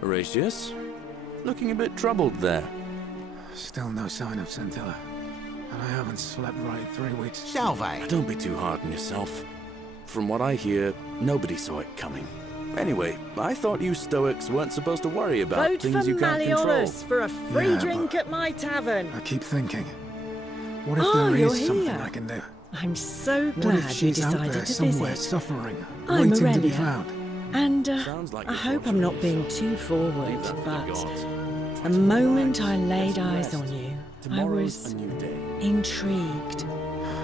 Horatius, looking a bit troubled there. Still no sign of Scintilla. And I haven't slept right in 3 weeks. Salve! Don't be too hard on yourself. From what I hear, nobody saw it coming. Anyway, I thought you Stoics weren't supposed to worry about Vote things for you can't control. Malleolus for a free Yeah, drink but- at my tavern. I keep thinking, what if Oh, there you're is something here. I can do? I'm so What glad if you she's out decided there to somewhere visit. suffering, I'm waiting to be Aurelia. found? And Sounds like I you're hope I'm not fortunate. being too forward, Leave that for the but gods. the moment I laid Rest. eyes on you, I Tomorrow's was a new day. intrigued.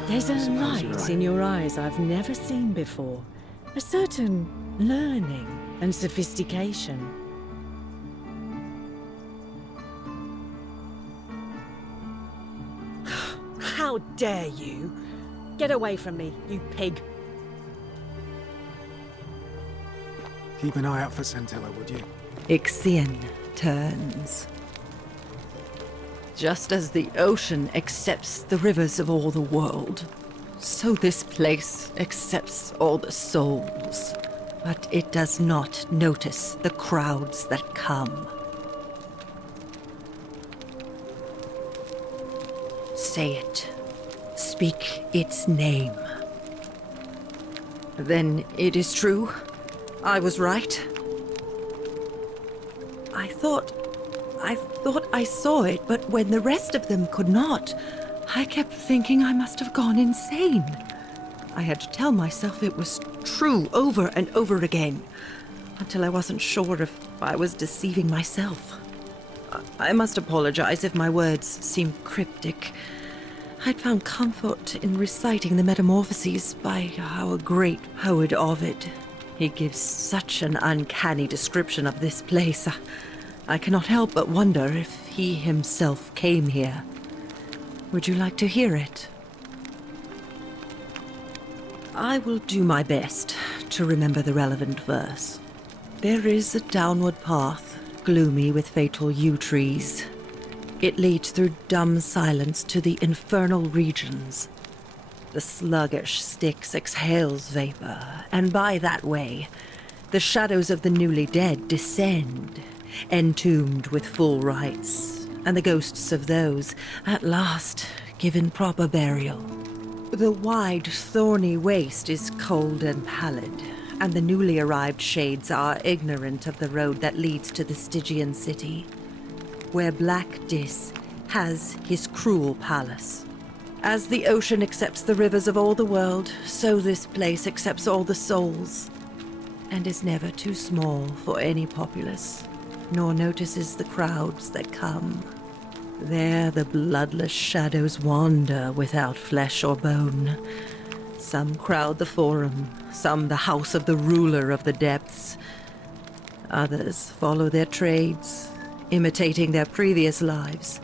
There's a suppose you're light right. in your eyes I've never seen before. A certain learning and sophistication. How dare you! Get away from me, you pig! Keep an eye out for Scintilla, would you? Ixion turns. Just as the ocean accepts the rivers of all the world, so this place accepts all the souls. But it does not notice the crowds that come. Say it. Speak its name. Then it is true. I was right. I thought I saw it, but when the rest of them could not, I kept thinking I must have gone insane. I had to tell myself it was true over and over again, until I wasn't sure if I was deceiving myself. I must apologize if my words seem cryptic. I'd found comfort in reciting the Metamorphoses by our great poet Ovid. He gives such an uncanny description of this place. I cannot help but wonder if he himself came here. Would you like to hear it? I will do my best to remember the relevant verse. There is a downward path, gloomy with fatal yew trees. It leads through dumb silence to the infernal regions. The sluggish Styx exhales vapor, and by that way, the shadows of the newly dead descend, entombed with full rites, and the ghosts of those, at last, given proper burial. The wide, thorny waste is cold and pallid, and the newly arrived shades are ignorant of the road that leads to the Stygian city, where Black Dis has his cruel palace. As the ocean accepts the rivers of all the world, so this place accepts all the souls, and is never too small for any populace, nor notices the crowds that come. There the bloodless shadows wander without flesh or bone. Some crowd the forum, some the house of the ruler of the depths. Others follow their trades, imitating their previous lives,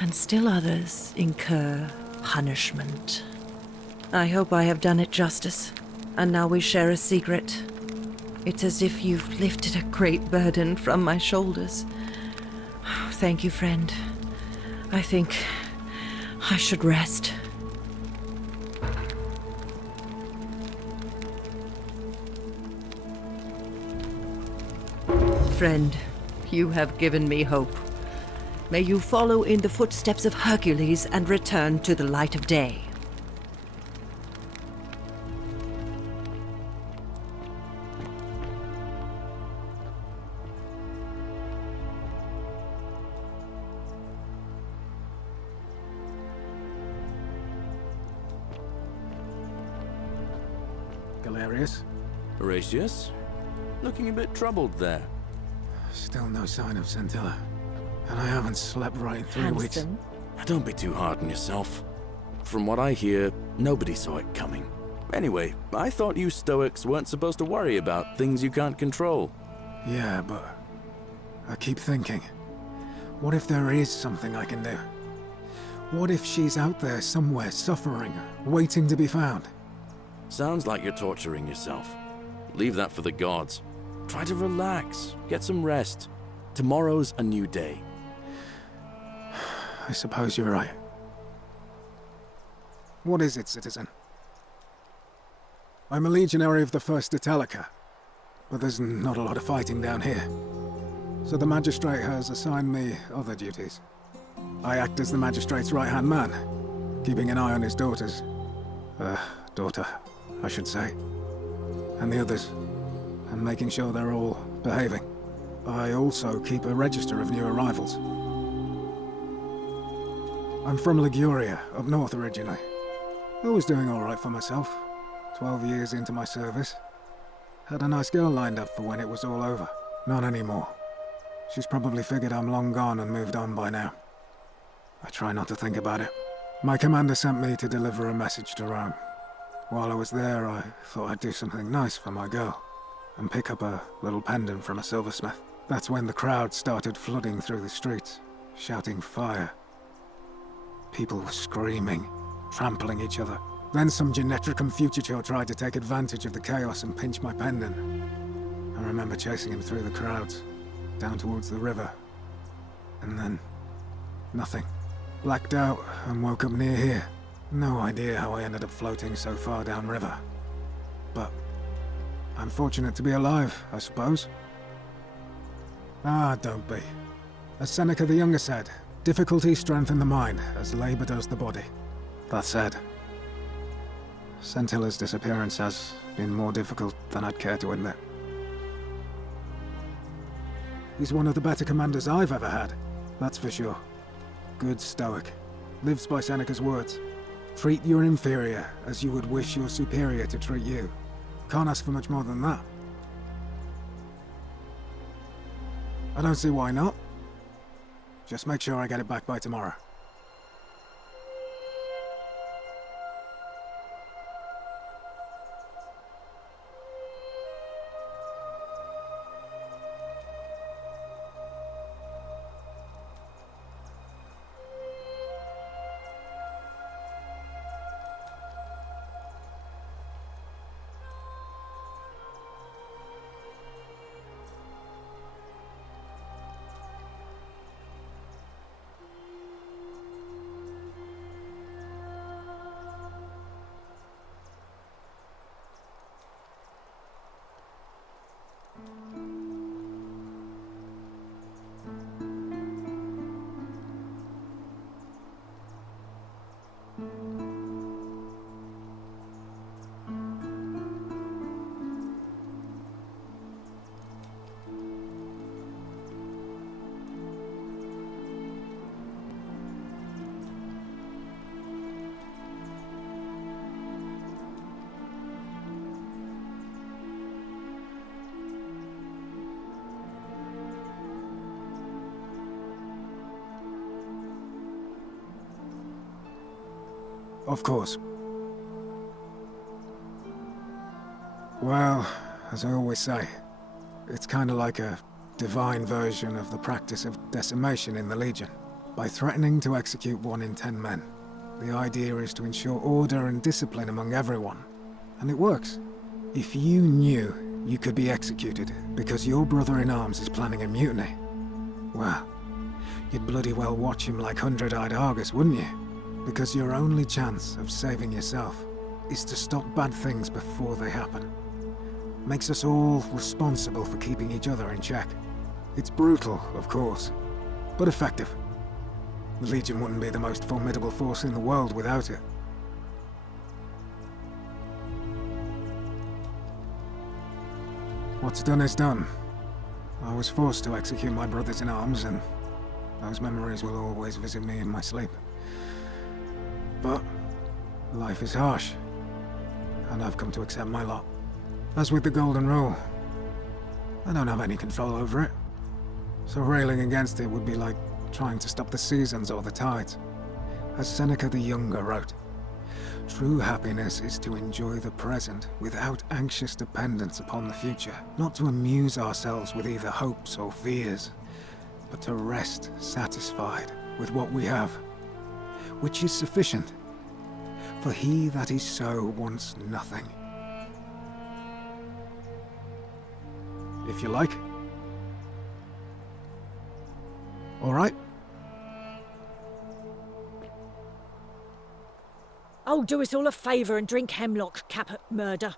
and still others incur punishment. I hope I have done it justice, and now we share a secret. It's as if you've lifted a great burden from my shoulders. Thank you, friend. I think I should rest. Friend, you have given me hope. May you follow in the footsteps of Hercules and return to the light of day. Galerius? Horatius? Looking a bit troubled there. Still no sign of Scintilla. And I haven't slept right in 3 weeks. Handsome. Don't be too hard on yourself. From what I hear, nobody saw it coming. Anyway, I thought you Stoics weren't supposed to worry about things you can't control. Yeah, but I keep thinking, what if there is something I can do? What if she's out there somewhere suffering, waiting to be found? Sounds like you're torturing yourself. Leave that for the gods. Try to relax, get some rest. Tomorrow's a new day. I suppose you're right. What is it, citizen? I'm a legionary of the 1st Italica, but there's not a lot of fighting down here. So the magistrate has assigned me other duties. I act as the magistrate's right-hand man, keeping an eye on his daughters. Daughter, I should say. And the others, and making sure they're all behaving. I also keep a register of new arrivals. I'm from Liguria, up north originally. I was doing all right for myself. 12 years into my service. Had a nice girl lined up for when it was all over. Not anymore. She's probably figured I'm long gone and moved on by now. I try not to think about it. My commander sent me to deliver a message to Rome. While I was there, I thought I'd do something nice for my girl, and pick up a little pendant from a silversmith. That's when the crowd started flooding through the streets, shouting fire. People were screaming, trampling each other. Then some Genetricum Fugitor tried to take advantage of the chaos and pinch my pendant. I remember chasing him through the crowds, down towards the river. And then, nothing. Blacked out and woke up near here. No idea how I ended up floating so far downriver. But I'm fortunate to be alive, I suppose. Ah, don't be. As Seneca the Younger said, difficulty strengthens the mind, as labor does the body. That said, Scintilla's disappearance has been more difficult than I'd care to admit. He's one of the better commanders I've ever had, that's for sure. Good stoic. Lives by Seneca's words. Treat your inferior as you would wish your superior to treat you. Can't ask for much more than that. I don't see why not. Just make sure I get it back by tomorrow. Of course. Well, as I always say, it's kind of like a divine version of the practice of decimation in the Legion. By threatening to execute 1 in 10 men, the idea is to ensure order and discipline among everyone. And it works. If you knew you could be executed because your brother-in-arms is planning a mutiny, well, you'd bloody well watch him like hundred-eyed Argus, wouldn't you? Because your only chance of saving yourself is to stop bad things before they happen. Makes us all responsible for keeping each other in check. It's brutal, of course, but effective. The Legion wouldn't be the most formidable force in the world without it. What's done is done. I was forced to execute my brothers-in-arms, and those memories will always visit me in my sleep. But life is harsh, and I've come to accept my lot. As with the Golden Rule, I don't have any control over it, so railing against it would be like trying to stop the seasons or the tides. As Seneca the Younger wrote, true happiness is to enjoy the present without anxious dependence upon the future, not to amuse ourselves with either hopes or fears, but to rest satisfied with what we have, which is sufficient. For he that is so wants nothing. If you like. All right? Oh, do us all a favour and drink hemlock, Caput Murder.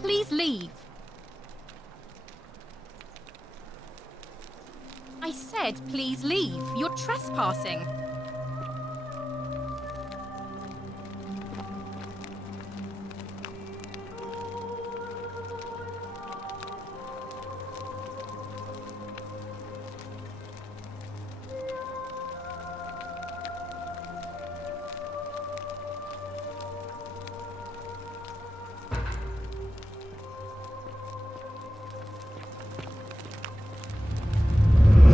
please leave. I said please leave. You're trespassing.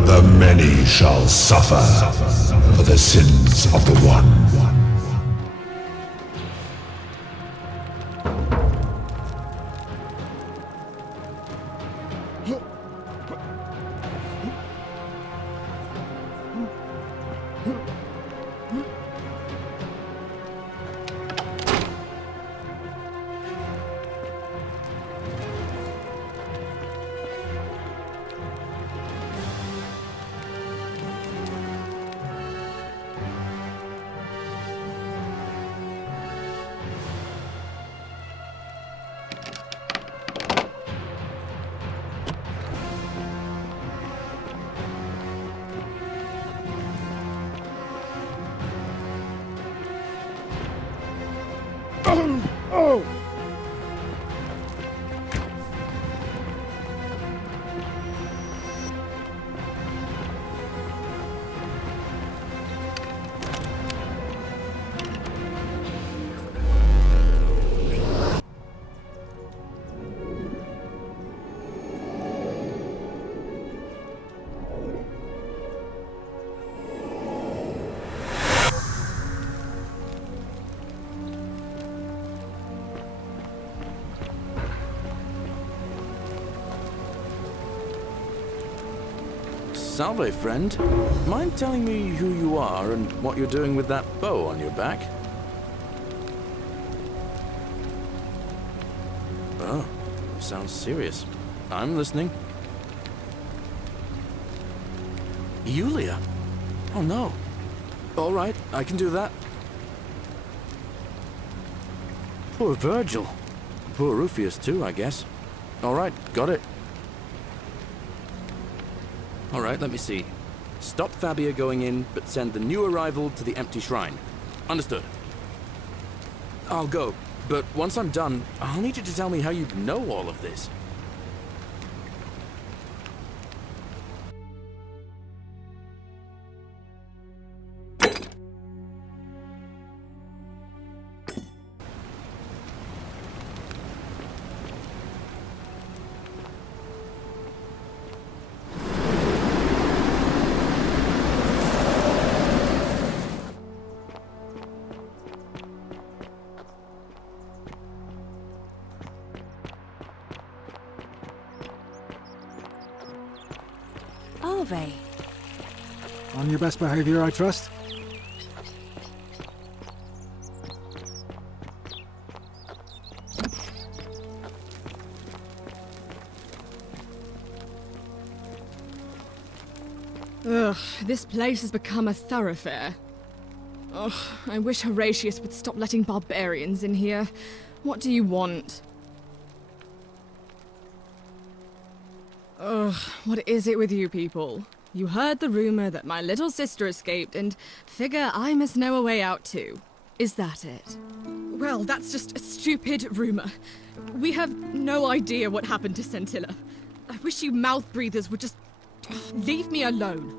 The many shall suffer for the sins of the one. Salve, friend. Mind telling me who you are and what you're doing with that bow on your back? Oh, sounds serious. I'm listening. Yulia? Oh no. All right, I can do that. Poor Virgil. Poor Rufius too, I guess. All right, got it. All right, let me see. Stop Fabia going in, but send the new arrival to the empty shrine. Understood. I'll go, but once I'm done, I'll need you to tell me how you know all of this. Are they? On your best behavior, I trust? Ugh, this place has become a thoroughfare. Ugh, I wish Horatius would stop letting barbarians in here. What do you want? Ugh, what is it with you people? You heard the rumor that my little sister escaped and figure I must know a way out too. Is that it? Well, that's just a stupid rumor. We have no idea what happened to Scintilla. I wish you mouth breathers would just leave me alone.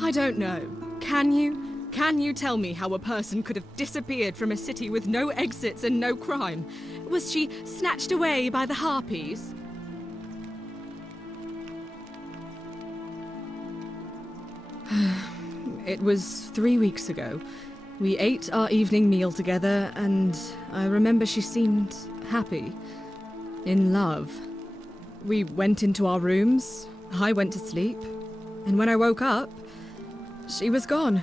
I don't know. Can you? Can you tell me how a person could have disappeared from a city with no exits and no crime? Was she snatched away by the harpies? It was 3 weeks ago. We ate our evening meal together, and I remember she seemed happy. In love. We went into our rooms, I went to sleep, and when I woke up, she was gone.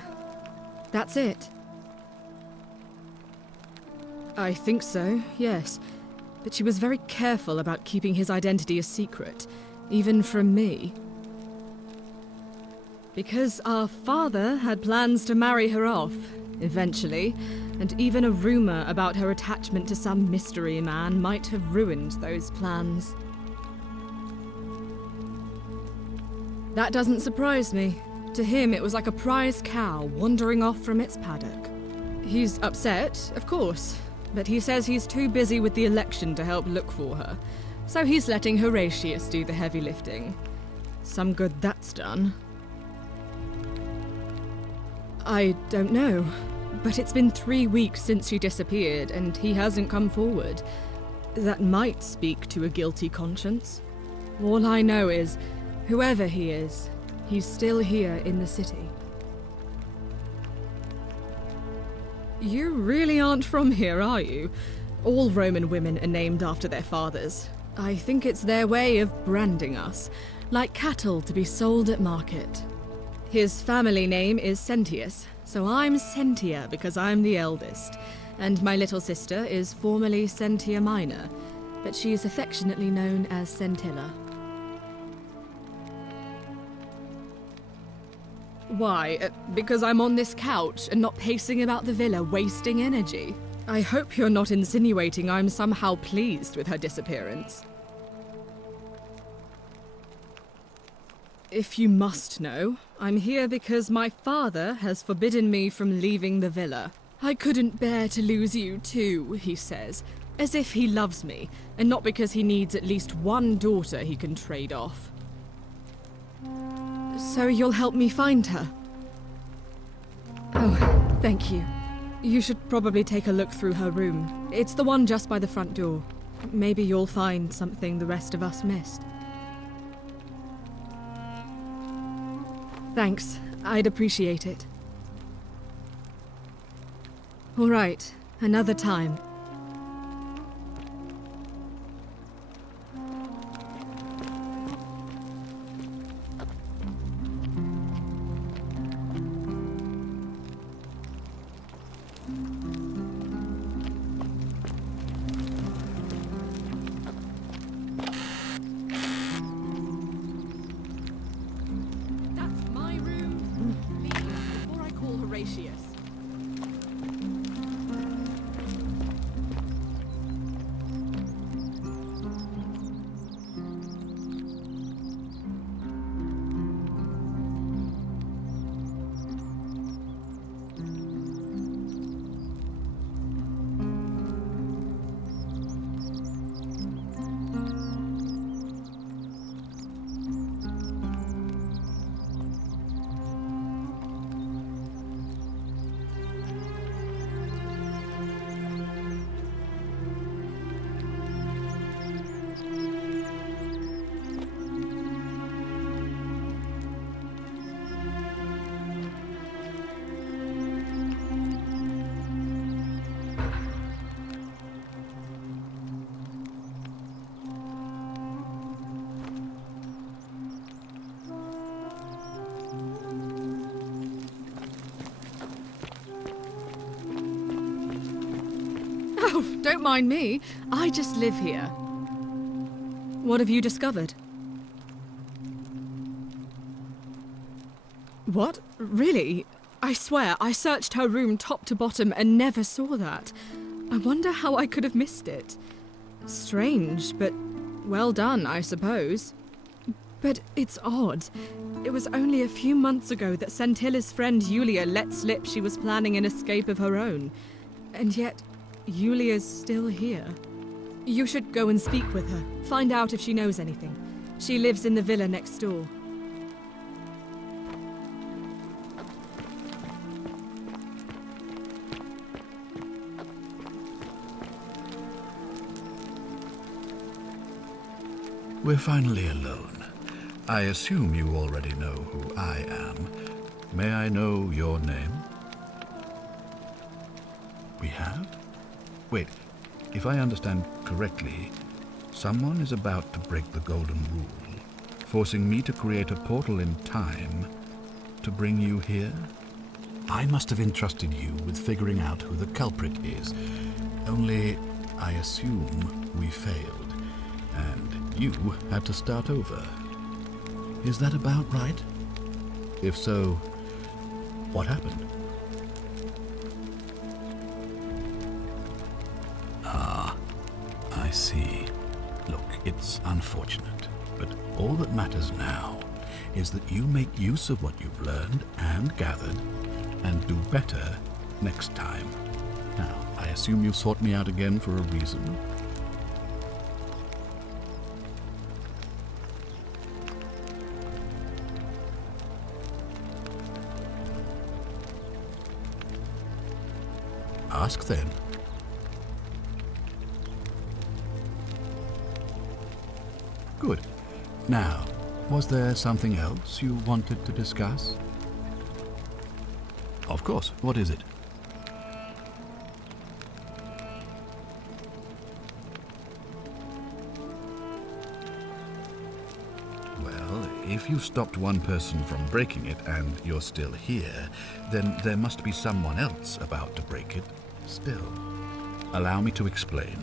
That's it. I think so, yes. But she was very careful about keeping his identity a secret, even from me. Because our father had plans to marry her off, eventually, and even a rumor about her attachment to some mystery man might have ruined those plans. That doesn't surprise me. To him, it was like a prize cow wandering off from its paddock. He's upset, of course, but he says he's too busy with the election to help look for her, so he's letting Horatius do the heavy lifting. Some good that's done. I don't know, but it's been 3 weeks since she disappeared, and he hasn't come forward. That might speak to a guilty conscience. All I know is, whoever he is, he's still here in the city. You really aren't from here, are you? All Roman women are named after their fathers. I think it's their way of branding us, like cattle to be sold at market. His family name is Sentius, so I'm Sentia because I'm the eldest, and my little sister is formerly Sentia Minor, but she's affectionately known as Sentilla. Why? Because I'm on this couch and not pacing about the villa, wasting energy? I hope you're not insinuating I'm somehow pleased with her disappearance. If you must know, I'm here because my father has forbidden me from leaving the villa. I couldn't bear to lose you too, he says, as if he loves me, and not because he needs at least one daughter he can trade off. So you'll help me find her? Oh, thank you. You should probably take a look through her room. It's the one just by the front door. Maybe you'll find something the rest of us missed. Thanks. I'd appreciate it. All right. Another time. Oh, don't mind me. I just live here. What have you discovered? What? Really? I swear, I searched her room top to bottom and never saw that. I wonder how I could have missed it. Strange, but well done, I suppose. But it's odd. It was only a few months ago that Sentilla's friend Yulia let slip she was planning an escape of her own. And yet, Yulia's still here. You should go and speak with her. Find out if she knows anything. She lives in the villa next door. We're finally alone. I assume you already know who I am. May I know your name? We have? Wait, if I understand correctly, someone is about to break the golden rule, forcing me to create a portal in time to bring you here? I must have entrusted you with figuring out who the culprit is. Only, I assume we failed, and you had to start over. Is that about right? If so, what happened? see. Look, it's unfortunate, but all that matters now is that you make use of what you've learned and gathered and do better next time. Now, I assume you sought me out again for a reason. Ask then. Good. Now, was there something else you wanted to discuss? Of course. What is it? Well, if you stopped one person from breaking it and you're still here, then there must be someone else about to break it still. Allow me to explain.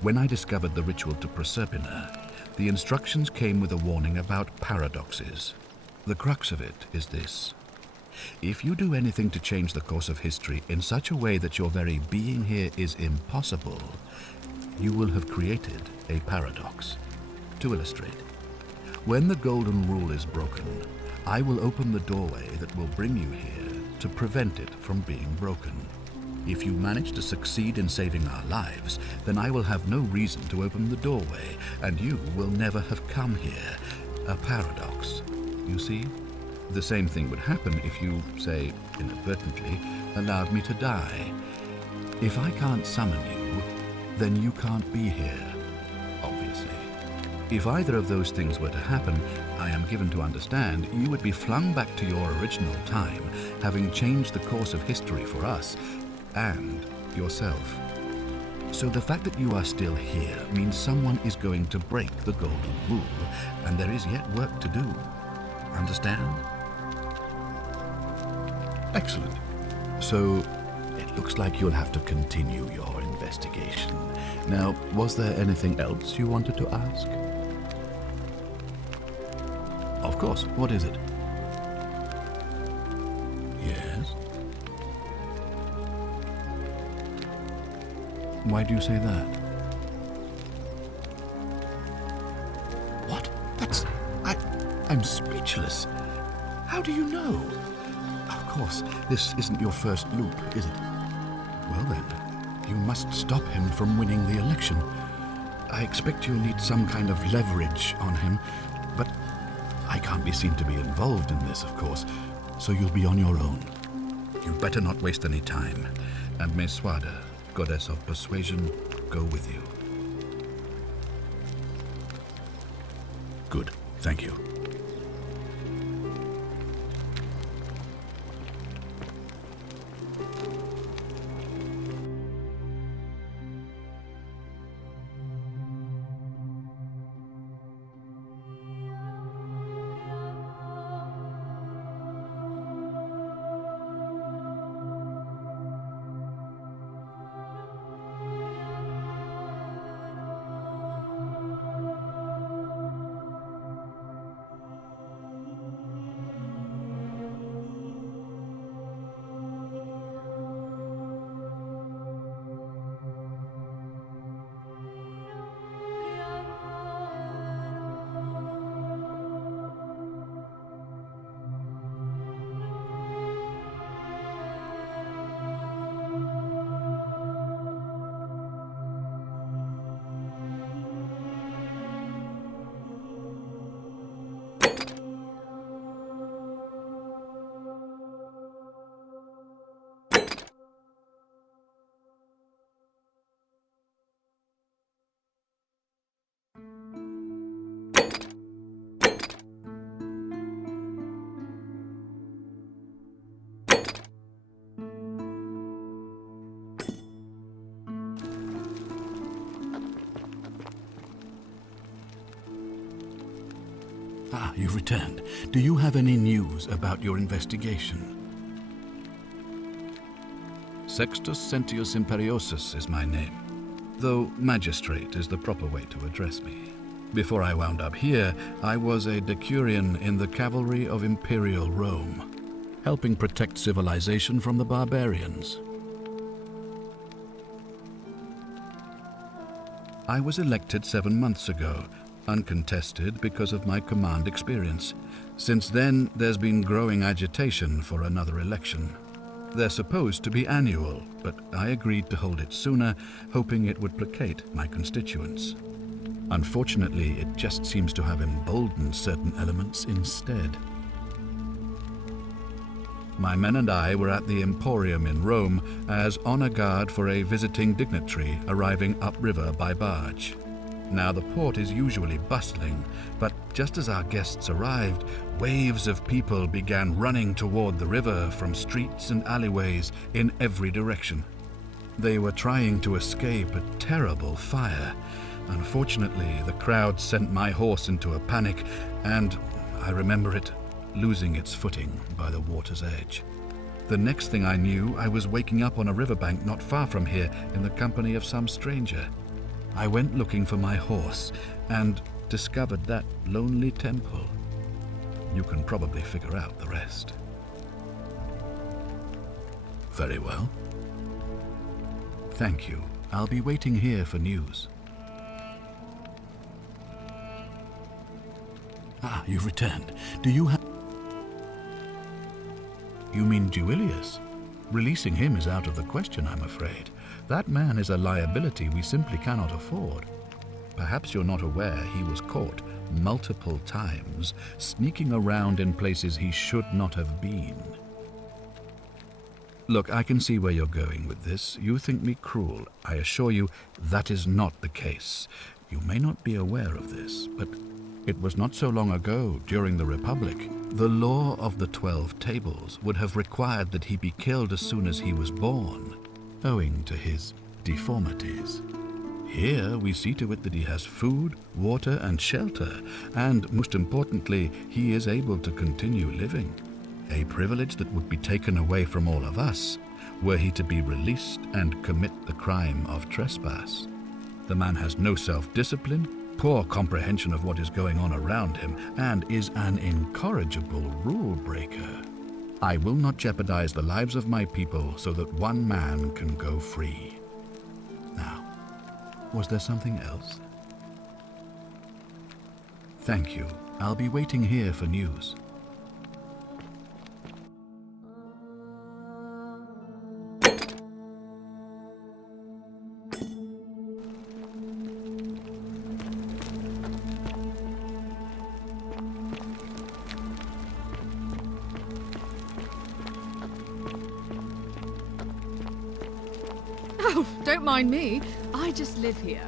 When I discovered the ritual to Proserpina, the instructions came with a warning about paradoxes. The crux of it is this. If you do anything to change the course of history in such a way that your very being here is impossible, you will have created a paradox. To illustrate, when the Golden Rule is broken, I will open the doorway that will bring you here to prevent it from being broken. If you manage to succeed in saving our lives, then I will have no reason to open the doorway, and you will never have come here. A paradox, you see? The same thing would happen if you, say, inadvertently, allowed me to die. If I can't summon you, then you can't be here, obviously. If either of those things were to happen, I am given to understand you would be flung back to your original time, having changed the course of history for us and yourself. So the fact that you are still here means someone is going to break the Golden Rule, and there is yet work to do. Understand? Excellent. So it looks like you'll have to continue your investigation. Now, was there anything else you wanted to ask? Of course. What is it? Yes? Why do you say that? What? I'm speechless. How do you know? Of course, this isn't your first loop, is it? Well then, you must stop him from winning the election. I expect you'll need some kind of leverage on him, but I can't be seen to be involved in this, of course, so you'll be on your own. You'd better not waste any time, and may Swada, goddess of persuasion, go with you. Good, thank you. Ah, you've returned. Do you have any news about your investigation? Sextus Sentius Imperiosus is my name, though magistrate is the proper way to address me. Before I wound up here, I was a decurion in the cavalry of Imperial Rome, helping protect civilization from the barbarians. I was elected 7 months ago, uncontested because of my command experience. Since then, there's been growing agitation for another election. They're supposed to be annual, but I agreed to hold it sooner, hoping it would placate my constituents. Unfortunately, it just seems to have emboldened certain elements instead. My men and I were at the Emporium in Rome as honor guard for a visiting dignitary arriving upriver by barge. Now, the port is usually bustling, but just as our guests arrived, waves of people began running toward the river from streets and alleyways in every direction. They were trying to escape a terrible fire. Unfortunately, the crowd sent my horse into a panic, and I remember it losing its footing by the water's edge. The next thing I knew, I was waking up on a riverbank not far from here in the company of some stranger. I went looking for my horse and discovered that lonely temple. You can probably figure out the rest. Very well. Thank you. I'll be waiting here for news. Ah, you've returned. Do you have... You mean Duilius? Releasing him is out of the question, I'm afraid. That man is a liability we simply cannot afford. Perhaps you're not aware he was caught multiple times, sneaking around in places he should not have been. Look, I can see where you're going with this. You think me cruel. I assure you that is not the case. You may not be aware of this, but it was not so long ago, during the Republic, the law of the 12 Tables would have required that he be killed as soon as he was born, owing to his deformities. Here we see to it that he has food, water, and shelter, and most importantly, he is able to continue living. A privilege that would be taken away from all of us were he to be released and commit the crime of trespass. The man has no self-discipline, poor comprehension of what is going on around him, and is an incorrigible rule breaker. I will not jeopardize the lives of my people so that one man can go free. Now, was there something else? Thank you. I'll be waiting here for news. Oh, don't mind me. I just live here.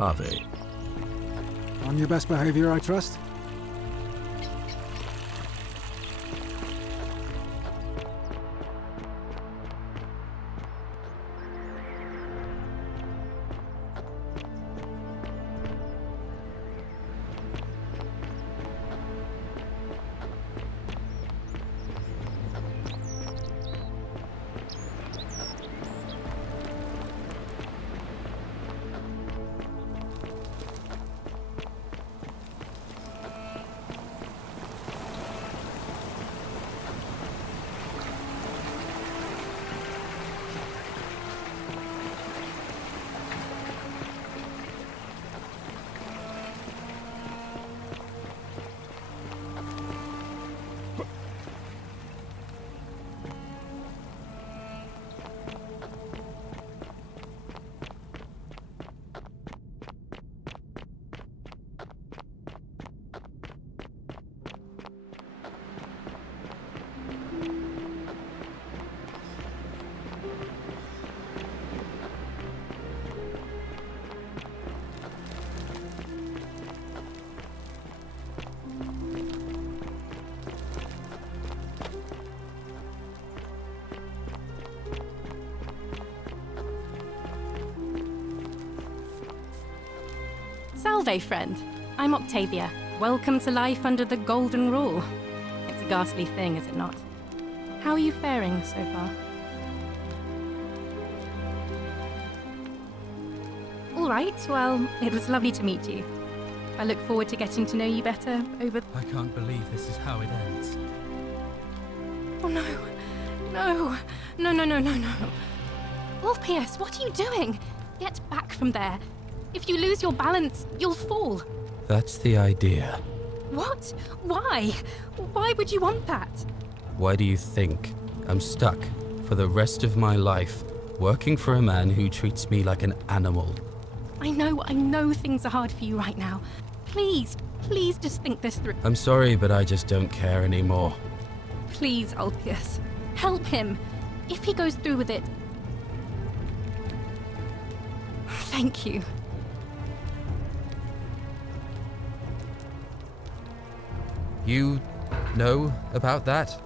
Ave. On your best behavior, I trust? Salve, friend. I'm Octavia. Welcome to life under the Golden Rule. It's a ghastly thing, is it not? How are you faring so far? All right, well, it was lovely to meet you. I look forward to getting to know you better over... I can't believe this is how it ends. Oh no. No. No, no, no, no, no. Ulpius, what are you doing? Get back from there. If you lose your balance, you'll fall. That's the idea. What? Why? Why would you want that? Why do you think I'm stuck for the rest of my life working for a man who treats me like an animal? I know things are hard for you right now. Please just think this through. I'm sorry, but I just don't care anymore. Please, Ulpius. Help him. If he goes through with it... Thank you. You know about that?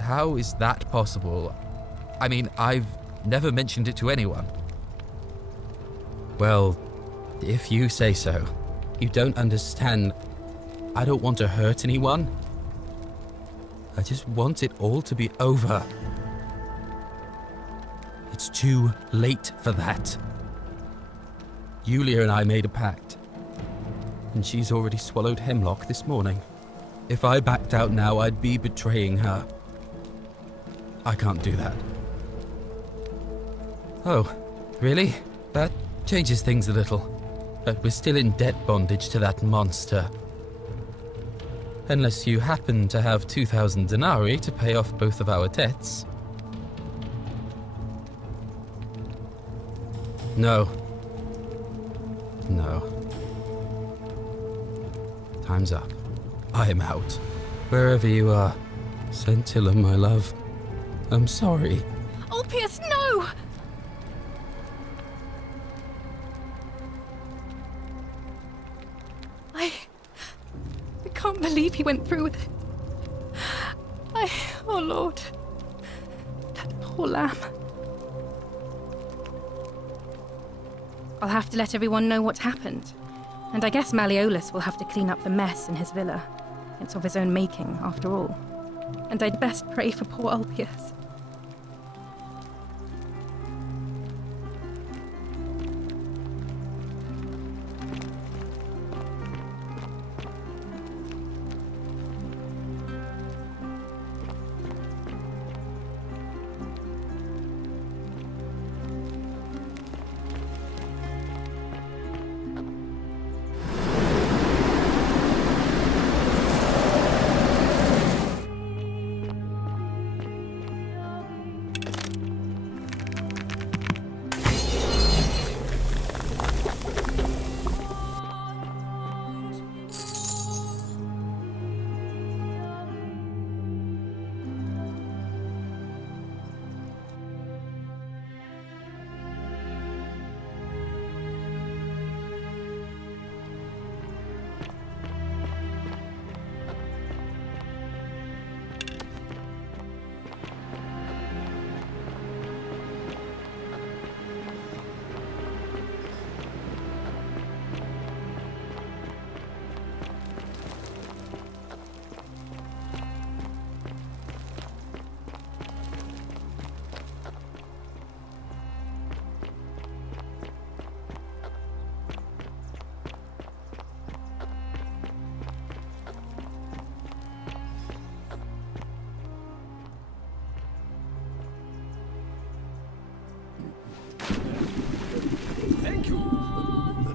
How is that possible? I mean, I've never mentioned it to anyone. Well, if you say so. You don't understand. I don't want to hurt anyone. I just want it all to be over. It's too late for that. Yulia and I made a pact, and she's already swallowed hemlock this morning. If I backed out now, I'd be betraying her. I can't do that. Oh, really? That changes things a little. But we're still in debt bondage to that monster. Unless you happen to have 2,000 denarii to pay off both of our debts. No. No. Time's up. I am out. Wherever you are, Scintilla, my love. I'm sorry. Ulpius, no! I can't believe he went through with it. Oh Lord. That poor lamb. I'll have to let everyone know what happened. And I guess Malleolus will have to clean up the mess in his villa. It's of his own making, after all. And I'd best pray for poor Ulpius.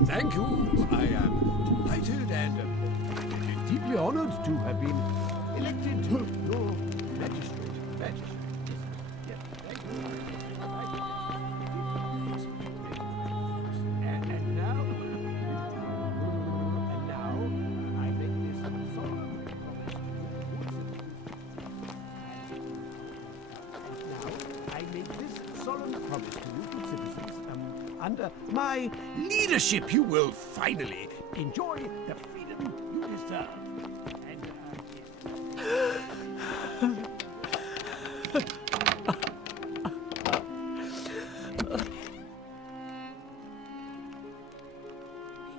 Thank you. I am delighted and deeply honored to have been elected to your magistrate. Yes, thank you. And now, I make this solemn promise to you, good citizens. Under my leadership, you will finally enjoy the freedom you deserve.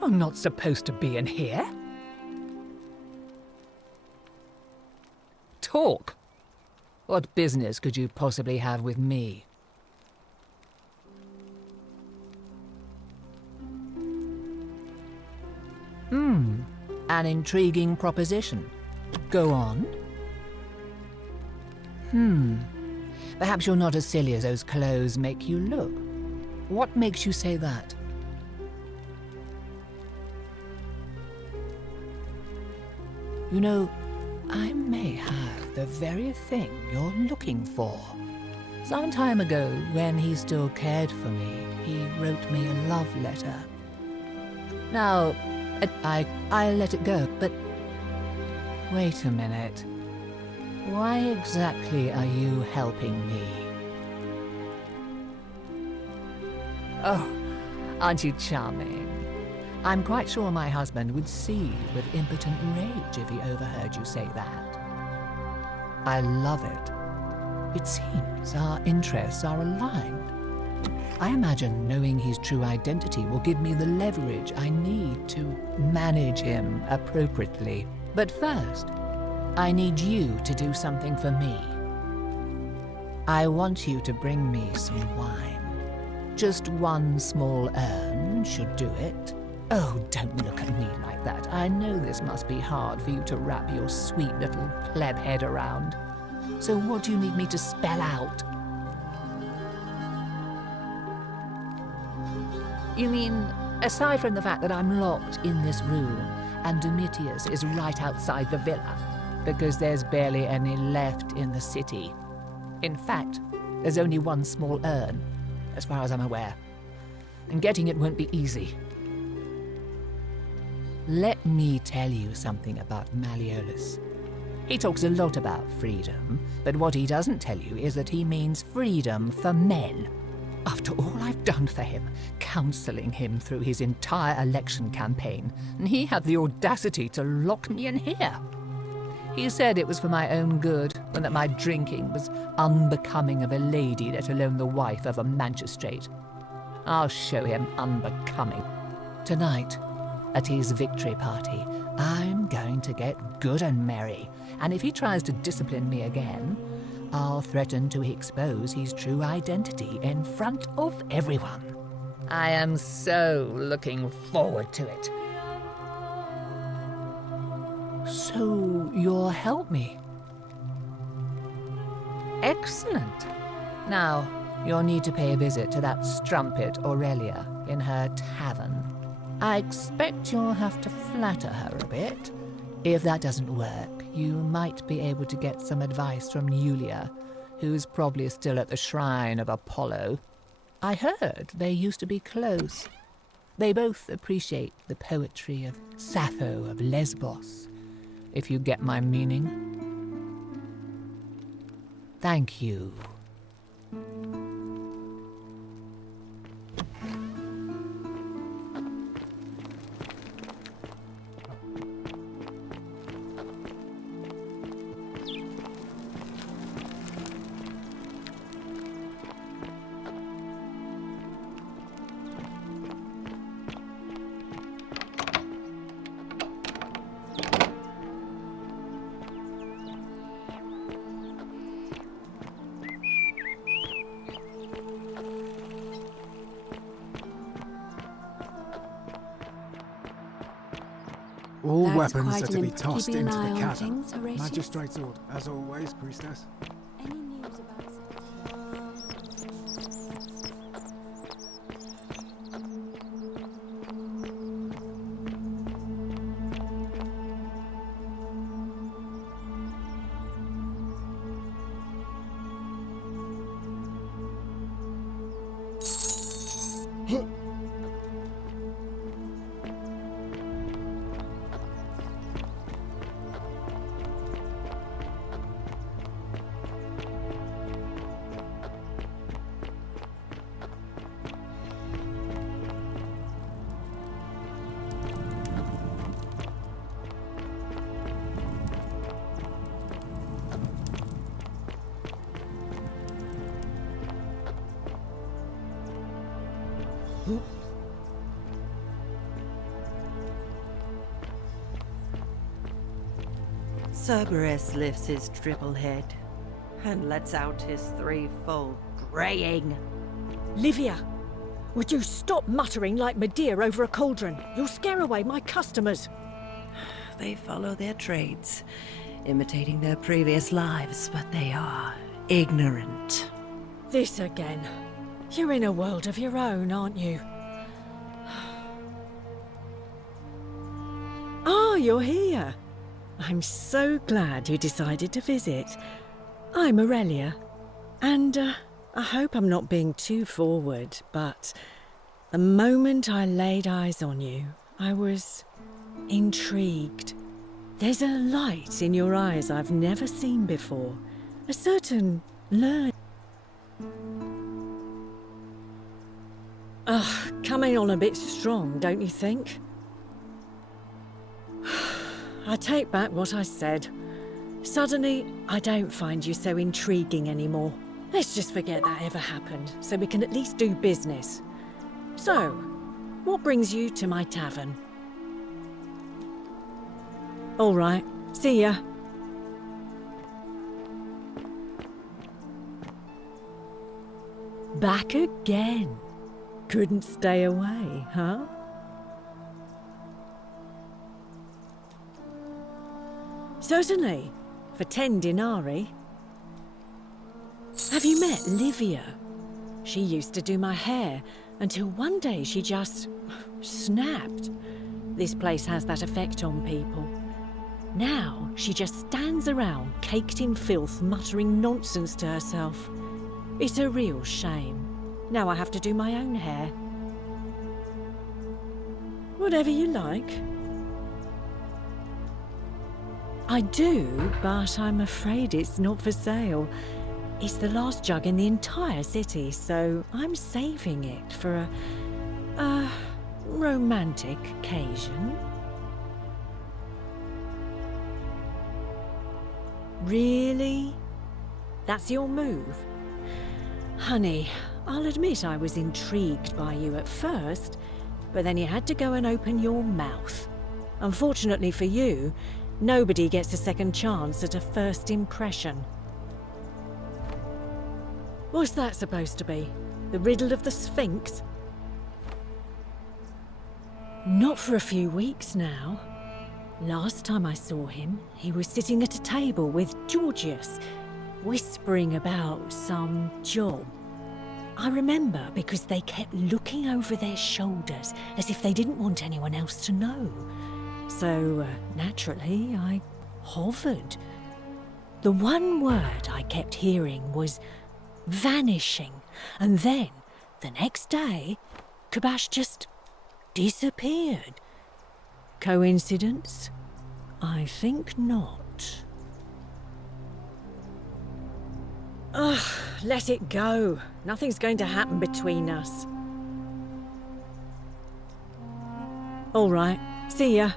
You're not supposed to be in here. Talk. What business could you possibly have with me? An intriguing proposition. Go on. Perhaps you're not as silly as those clothes make you look. What makes you say that? You know, I may have the very thing you're looking for. Some time ago, when he still cared for me, he wrote me a love letter. Now, I let it go, but wait a minute. Why exactly are you helping me? Oh, aren't you charming? I'm quite sure my husband would seethe with impotent rage if he overheard you say that. I love it. It seems our interests are aligned. I imagine knowing his true identity will give me the leverage I need to manage him appropriately. But first, I need you to do something for me. I want you to bring me some wine. Just one small urn should do it. Oh, don't look at me like that. I know this must be hard for you to wrap your sweet little pleb head around. So what do you need me to spell out? You mean, aside from the fact that I'm locked in this room and Domitius is right outside the villa, because there's barely any left in the city. In fact, there's only one small urn, as far as I'm aware, and getting it won't be easy. Let me tell you something about Malleolus. He talks a lot about freedom, but what he doesn't tell you is that he means freedom for men. After all I've done for him, counseling him through his entire election campaign, and he had the audacity to lock me in here. He said it was for my own good, and that my drinking was unbecoming of a lady, let alone the wife of a magistrate. I'll show him unbecoming. Tonight, at his victory party, I'm going to get good and merry, and if he tries to discipline me again, I'll threaten to expose his true identity in front of everyone. I am so looking forward to it. So you'll help me? Excellent. Now, you'll need to pay a visit to that strumpet Aurelia in her tavern. I expect you'll have to flatter her a bit. If that doesn't work, you might be able to get some advice from Yulia, who's probably still at the shrine of Apollo. I heard they used to be close. They both appreciate the poetry of Sappho of Lesbos, if you get my meaning. Thank you. All That's weapons quite are to an be imp- tossed keeping into an eye the on chasm. things, Horatius? Magistrate's order, as always, priestess. Any news about Cerberus lifts his triple head and lets out his threefold braying. Livia, would you stop muttering like Medea over a cauldron? You'll scare away my customers. They follow their trades, imitating their previous lives, but they are ignorant. This again. You're in a world of your own, aren't you? Oh, you're here. I'm so glad you decided to visit. I'm Aurelia, and I hope I'm not being too forward, but the moment I laid eyes on you, I was intrigued. There's a light in your eyes I've never seen before, a certain learn. Ugh, coming on a bit strong, don't you think? I take back what I said. Suddenly, I don't find you so intriguing anymore. Let's just forget that ever happened, so we can at least do business. So, what brings you to my tavern? All right, see ya. Back again. Couldn't stay away, huh? Certainly, for 10 denarii. Have you met Livia? She used to do my hair, until one day she just snapped. This place has that effect on people. Now, she just stands around, caked in filth, muttering nonsense to herself. It's a real shame. Now I have to do my own hair. Whatever you like. I do, but I'm afraid it's not for sale. It's the last jug in the entire city, so I'm saving it for a romantic occasion. Really? That's your move? Honey, I'll admit I was intrigued by you at first, but then you had to go and open your mouth. Unfortunately for you, nobody gets a second chance at a first impression. What's that supposed to be? The riddle of the Sphinx? Not for a few weeks now. Last time I saw him, he was sitting at a table with Georgius, whispering about some job. I remember because they kept looking over their shoulders as if they didn't want anyone else to know. So, naturally, I hovered. The one word I kept hearing was vanishing, and then, the next day, Kabash just disappeared. Coincidence? I think not. Ugh, let it go. Nothing's going to happen between us. All right, see ya.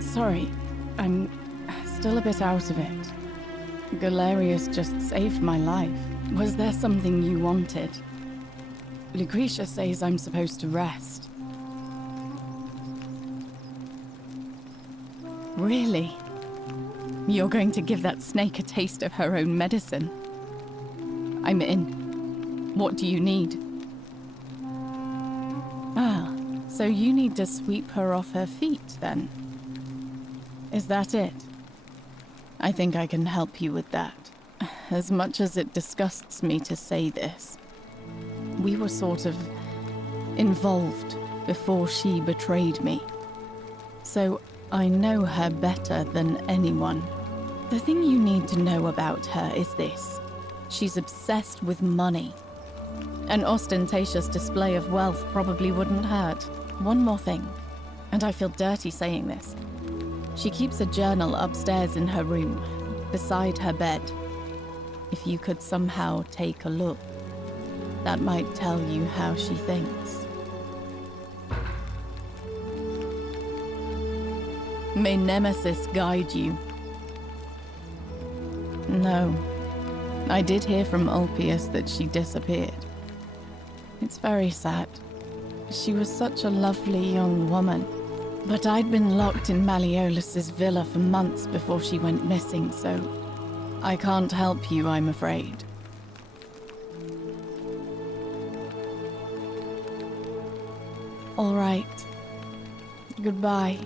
Sorry, I'm still a bit out of it. Galerius just saved my life. Was there something you wanted? Lucretia says I'm supposed to rest. Really? You're going to give that snake a taste of her own medicine? I'm in. What do you need? Ah, so you need to sweep her off her feet, then? Is that it? I think I can help you with that. As much as it disgusts me to say this, we were sort of involved before she betrayed me. So I know her better than anyone. The thing you need to know about her is this. She's obsessed with money. An ostentatious display of wealth probably wouldn't hurt. One more thing, and I feel dirty saying this. She keeps a journal upstairs in her room, beside her bed. If you could somehow take a look, that might tell you how she thinks. May Nemesis guide you. No, I did hear from Ulpius that she disappeared. It's very sad. She was such a lovely young woman. But I'd been locked in Malleolus's villa for months before she went missing, so I can't help you, I'm afraid. All right. Goodbye.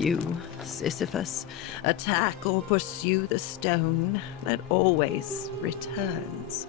You, Sisyphus, attack or pursue the stone that always returns.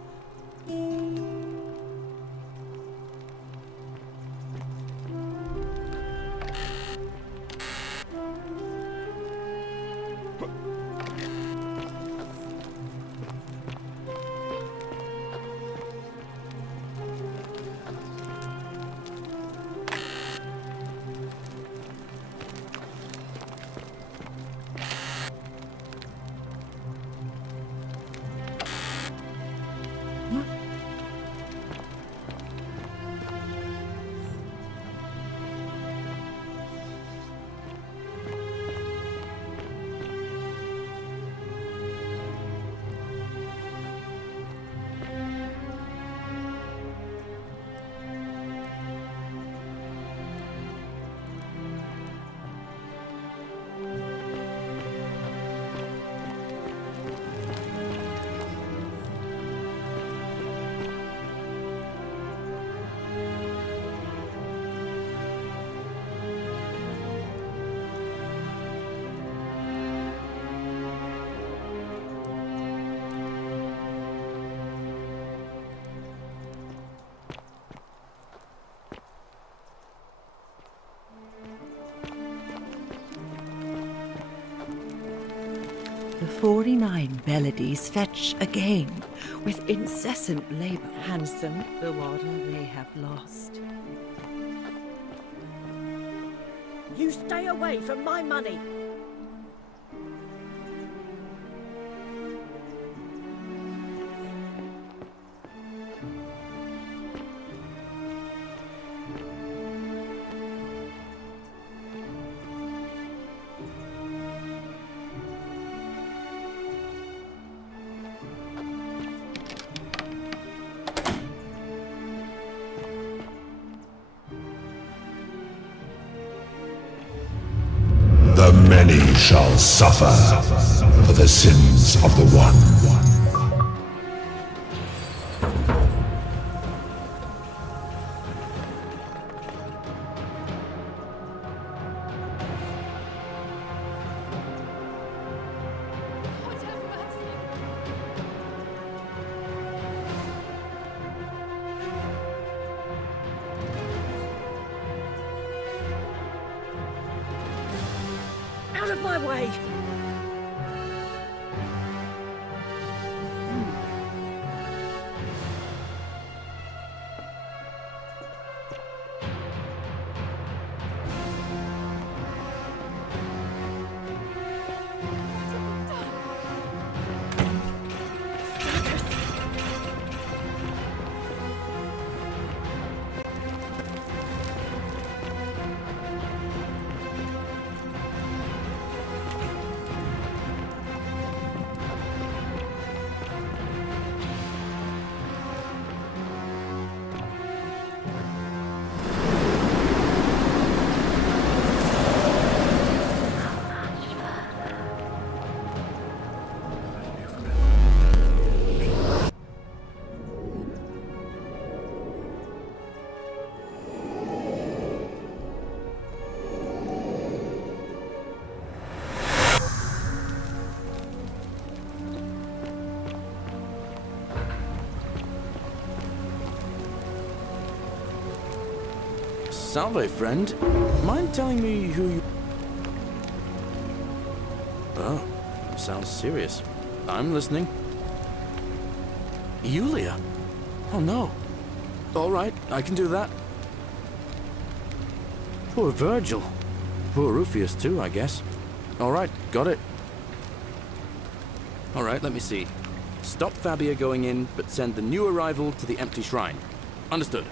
49 melodies fetch again, with incessant labor. Handsome, the water they have lost. You stay away from my money! The many shall suffer for the sins of the one. Out of my way! Salve, friend. Mind telling me who you... Oh, sounds serious. I'm listening. Yulia? Oh no. All right, I can do that. Poor Virgil. Poor Rufius too, I guess. All right, got it. All right, let me see. Stop Fabia going in, but send the new arrival to the empty shrine. Understood.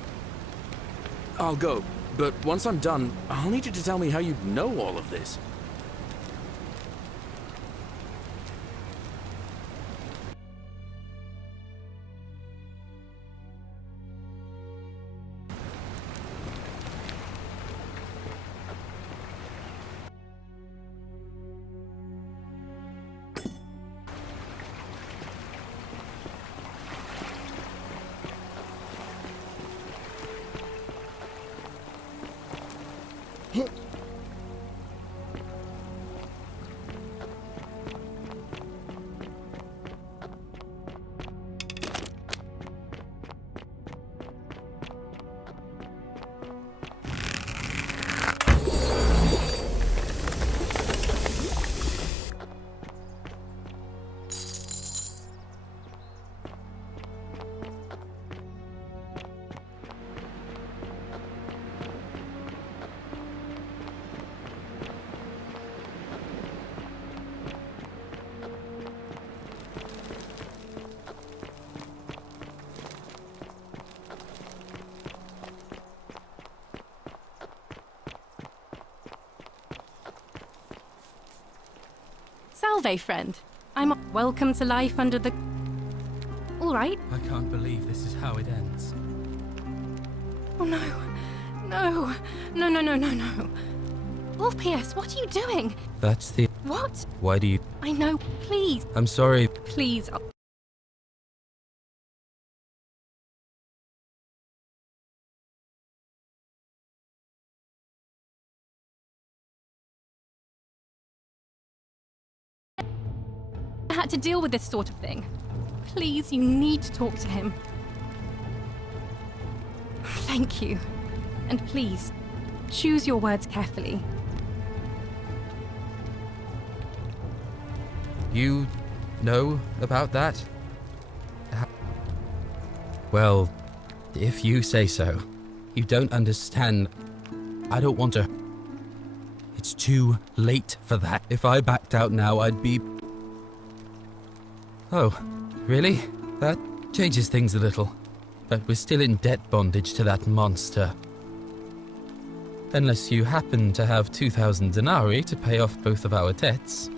I'll go, but once I'm done, I'll need you to tell me how you know all of this. Salve, friend. I'm welcome to life under the... All right. I can't believe this is how it ends. Oh no. No. No, no, no, no, no. Orpheus, what are you doing? That's the... What? Why do you... I know. Please. I'm sorry. Please. I had to deal with this sort of thing. Please, you need to talk to him. Thank you. And please, choose your words carefully. You know about that? Well, if you say so. You don't understand. I don't want to... It's too late for that. If I backed out now, I'd be... Oh, really? That changes things a little. But we're still in debt bondage to that monster. Unless you happen to have 2,000 denarii to pay off both of our debts.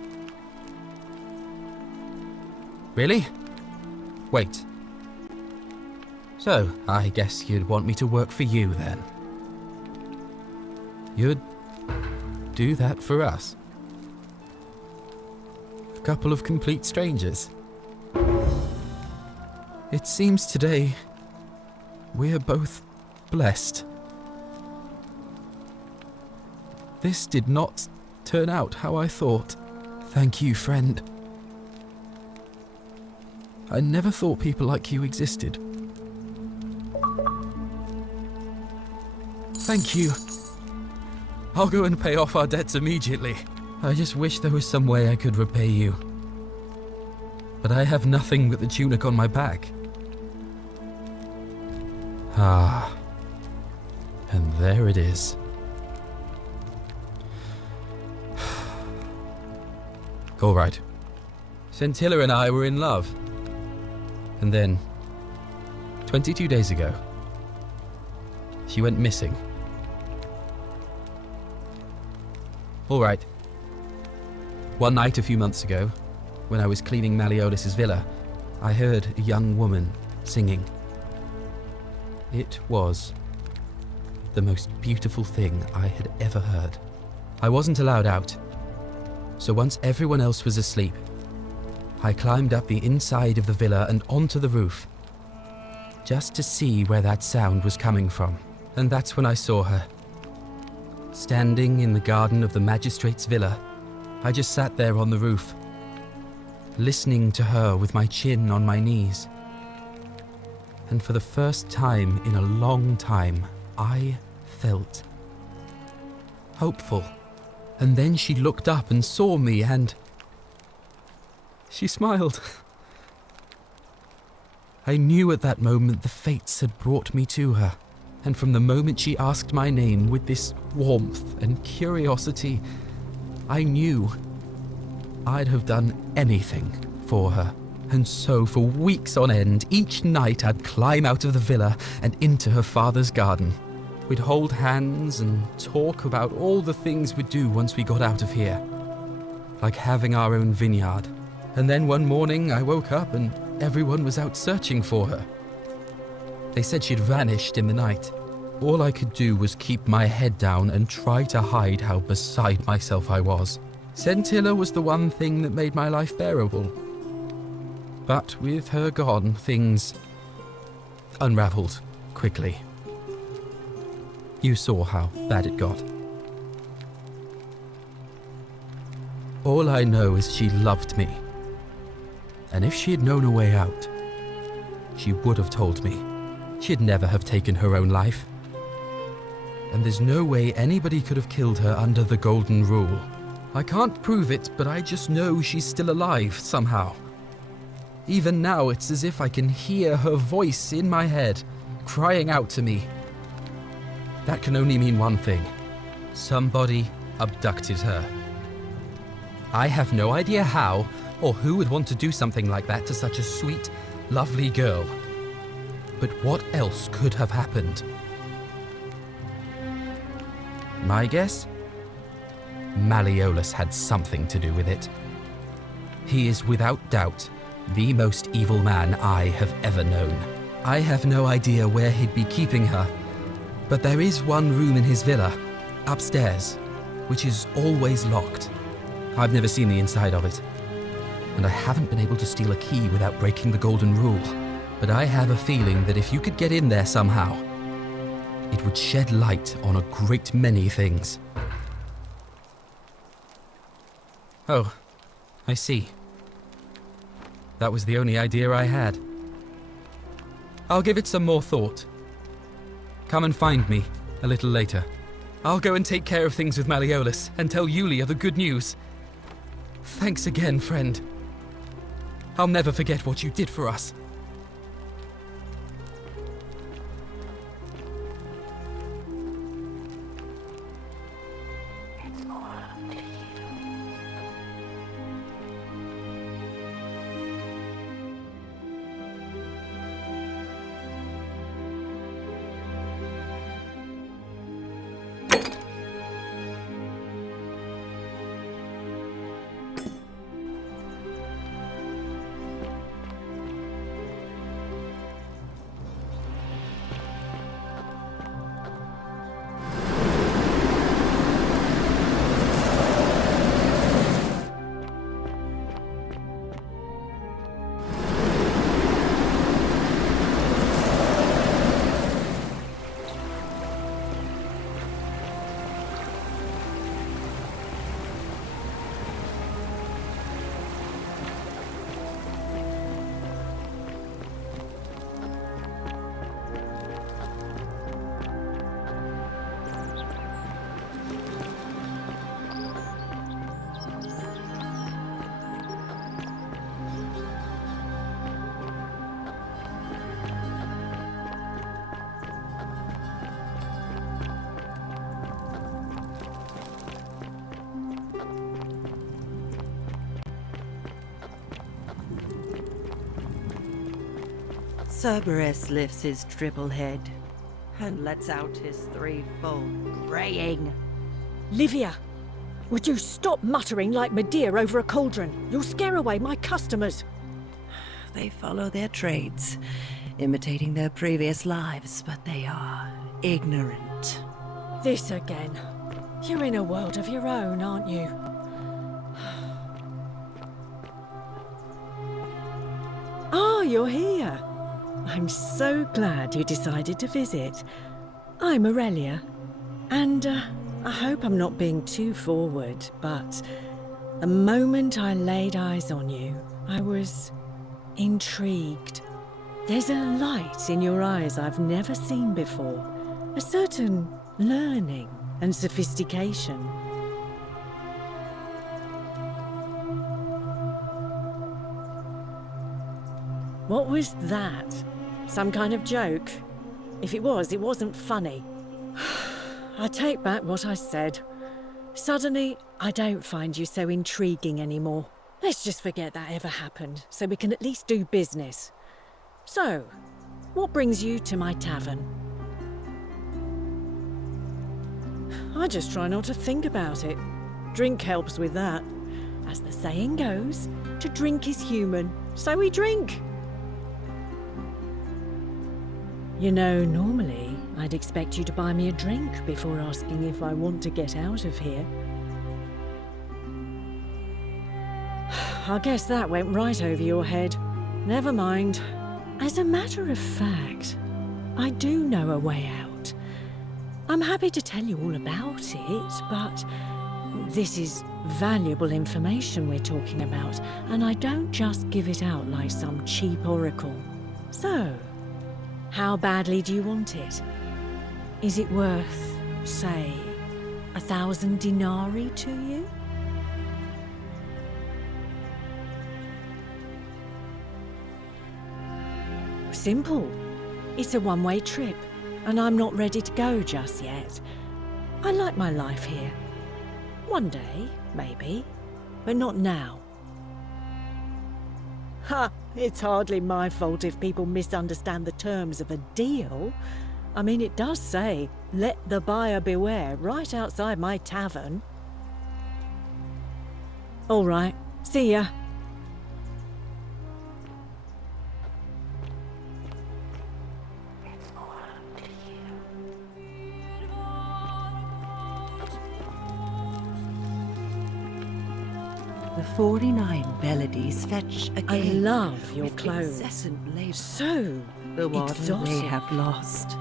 Really? Wait. So, I guess you'd want me to work for you then. You'd do that for us? A couple of complete strangers. It seems today we're both blessed. This did not turn out how I thought. Thank you, friend. I never thought people like you existed. Thank you. I'll go and pay off our debts immediately. I just wish there was some way I could repay you. But I have nothing but the tunic on my back. Ah. And there it is. All right. Scintilla and I were in love. And then, 22 days ago, she went missing. All right. One night a few months ago, when I was cleaning Malleolus' villa, I heard a young woman singing. It was the most beautiful thing I had ever heard. I wasn't allowed out, so once everyone else was asleep, I climbed up the inside of the villa and onto the roof, just to see where that sound was coming from. And that's when I saw her. Standing in the garden of the magistrate's villa, I just sat there on the roof, listening to her with my chin on my knees. And for the first time in a long time, I felt hopeful. And then she looked up and saw me and she smiled. I knew at that moment the fates had brought me to her. And from the moment she asked my name with this warmth and curiosity, I knew I'd have done anything for her. And so for weeks on end, each night I'd climb out of the villa and into her father's garden. We'd hold hands and talk about all the things we'd do once we got out of here. Like having our own vineyard. And then one morning I woke up and everyone was out searching for her. They said she'd vanished in the night. All I could do was keep my head down and try to hide how beside myself I was. Scintilla was the one thing that made my life bearable. But with her gone, things unraveled quickly. You saw how bad it got. All I know is she loved me. And if she had known a way out, she would have told me. She'd never have taken her own life. And there's no way anybody could have killed her under the Golden Rule. I can't prove it, but I just know she's still alive somehow. Even now, it's as if I can hear her voice in my head, crying out to me. That can only mean one thing. Somebody abducted her. I have no idea how, or who would want to do something like that to such a sweet, lovely girl. But what else could have happened? My guess? Malleolus had something to do with it. He is without doubt the most evil man I have ever known. I have no idea where he'd be keeping her, but there is one room in his villa, upstairs, which is always locked. I've never seen the inside of it, and I haven't been able to steal a key without breaking the Golden Rule. But I have a feeling that if you could get in there somehow, it would shed light on a great many things. Oh, I see. That was the only idea I had. I'll give it some more thought. Come and find me a little later. I'll go and take care of things with Malleolus and tell Yulia the good news. Thanks again, friend. I'll never forget what you did for us. Cerberus lifts his triple head and lets out his threefold braying. Livia, would you stop muttering like Medea over a cauldron? You'll scare away my customers. They follow their trades, imitating their previous lives, but they are ignorant. This again. You're in a world of your own, aren't you? Ah, you're here. I'm so glad you decided to visit. I'm Aurelia, and I hope I'm not being too forward, but the moment I laid eyes on you, I was intrigued. There's a light in your eyes I've never seen before, a certain learning and sophistication. What was that? Some kind of joke? If it was, it wasn't funny. I take back what I said. Suddenly, I don't find you so intriguing anymore. Let's just forget that ever happened, so we can at least do business. So, what brings you to my tavern? I just try not to think about it. Drink helps with that. As the saying goes, to drink is human, so we drink. You know, normally, I'd expect you to buy me a drink before asking if I want to get out of here. I guess that went right over your head. Never mind. As a matter of fact, I do know a way out. I'm happy to tell you all about it, but this is valuable information we're talking about, and I don't just give it out like some cheap oracle. So, how badly do you want it? Is it worth, say, 1,000 denarii to you? Simple. It's a one-way trip, and I'm not ready to go just yet. I like my life here. One day, maybe, but not now. Ha! It's hardly my fault if people misunderstand the terms of a deal. I mean, it does say, "Let the buyer beware," right outside my tavern. All right, see ya. The 49 melodies fetch again. I love your with clothes. incessant labor. So The water exotic. they have lost.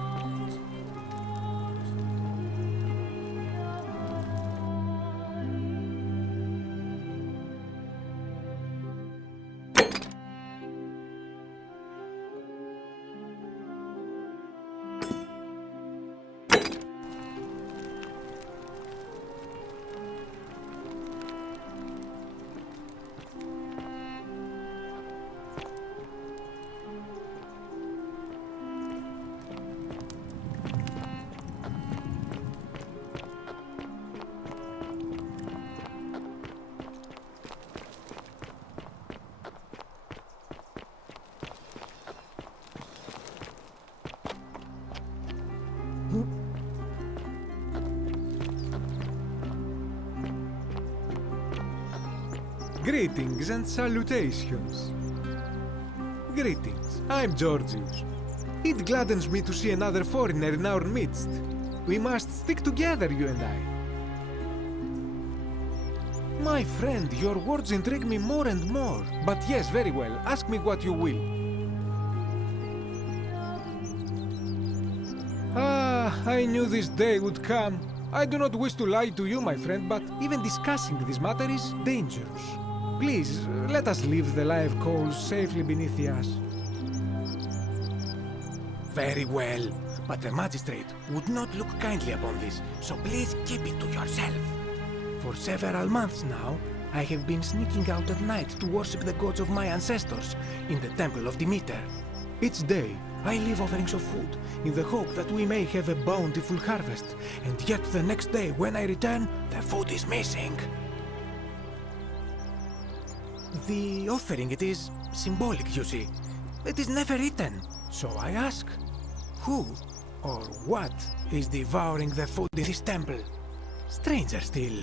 Greetings and salutations. Greetings, I'm Georgius. It gladdens me to see another foreigner in our midst. We must stick together, you and I. My friend, your words intrigue me more and more. But yes, very well, ask me what you will. I knew this day would come. I do not wish to lie to you, my friend, but even discussing this matter is dangerous. Please, let us leave the live coals safely beneath us. Very well, but the magistrate would not look kindly upon this, so please keep it to yourself. For several months now, I have been sneaking out at night to worship the gods of my ancestors in the temple of Demeter. Each day, I leave offerings of food in the hope that we may have a bountiful harvest, and yet the next day when I return, the food is missing. The offering, it is symbolic, you see. It is never eaten. So I ask, who or what is devouring the food in this temple? Stranger still.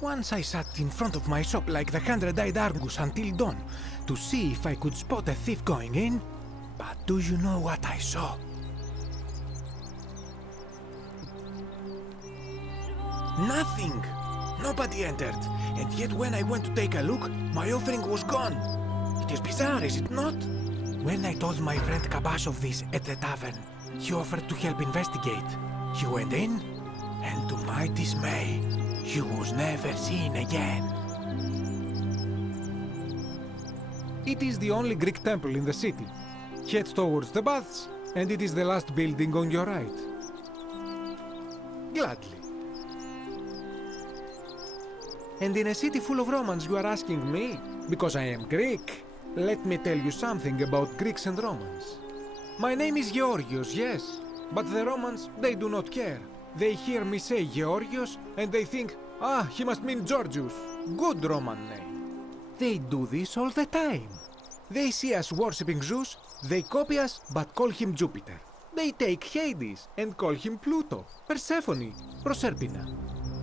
Once I sat in front of my shop like the 100-eyed Argus until dawn to see if I could spot a thief going in. But do you know what I saw? Nothing! Nobody entered, and yet when I went to take a look, my offering was gone. It is bizarre, is it not? When I told my friend Kabash of this at the tavern, he offered to help investigate. He went in, and to my dismay, he was never seen again. It is the only Greek temple in the city. Head towards the baths, and it is the last building on your right. Gladly. And in a city full of Romans you are asking me? Because I am Greek. Let me tell you something about Greeks and Romans. My name is Georgios, yes, but the Romans, they do not care. They hear me say Georgios, and they think, ah, he must mean Georgius. Good Roman name. They do this all the time. They see us worshipping Zeus, they copy us, but call him Jupiter. They take Hades and call him Pluto, Persephone, Proserpina.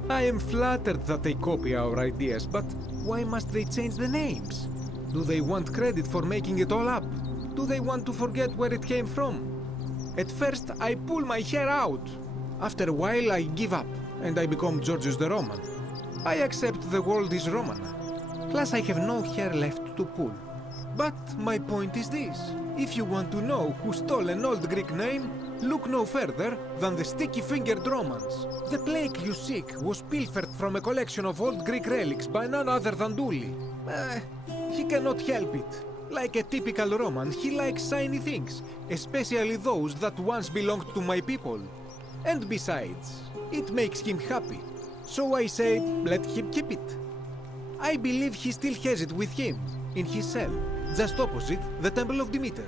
I am flattered that they copy our ideas, but why must they change the names? Do they want credit for making it all up? Do they want to forget where it came from? At first, I pull my hair out. After a while, I give up, and I become Georgius the Roman. I accept the world is Romana. Plus, I have no hair left to pull. But my point is this. If you want to know who stole an old Greek name, look no further than the sticky-fingered Romans. The plague you seek was pilfered from a collection of old Greek relics by none other than Dully. He cannot help it. Like a typical Roman, he likes shiny things, especially those that once belonged to my people. And besides, it makes him happy. So I say, let him keep it. I believe he still has it with him, in his cell, just opposite the Temple of Demeter.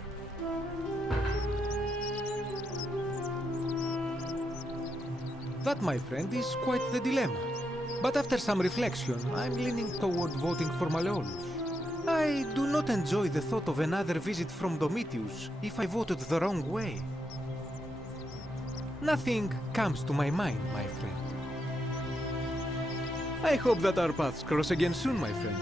That, my friend, is quite the dilemma. But after some reflection, I'm leaning toward voting for Malleolus. I do not enjoy the thought of another visit from Domitius if I voted the wrong way. Nothing comes to my mind, my friend. I hope that our paths cross again soon, my friend.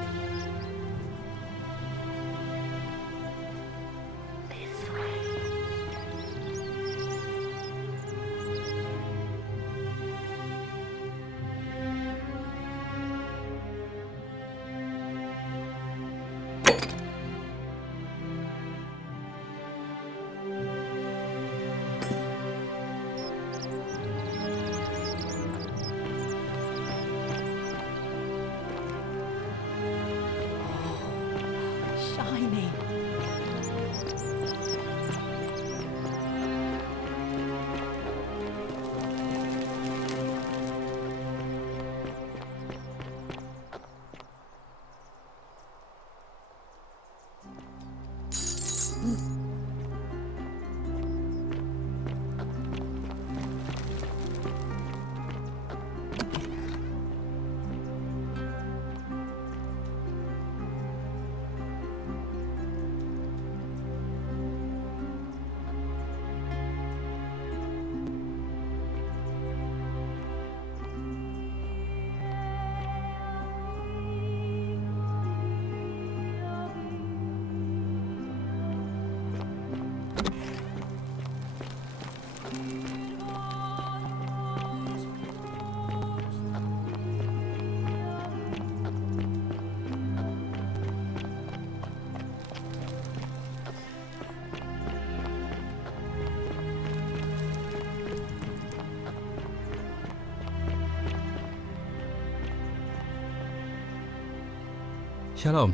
Shalom.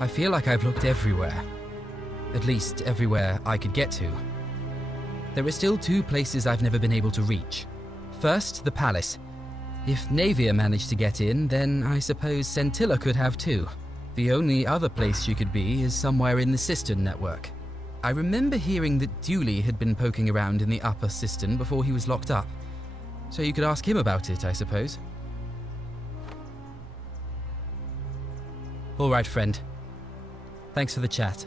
I feel like I've looked everywhere. At least everywhere I could get to. There are still 2 places I've never been able to reach. First, the palace. If Navia managed to get in, then I suppose Scintilla could have too. The only other place she could be is somewhere in the cistern network. I remember hearing that Dooley had been poking around in the upper cistern before he was locked up. So you could ask him about it, I suppose. All right, friend. Thanks for the chat.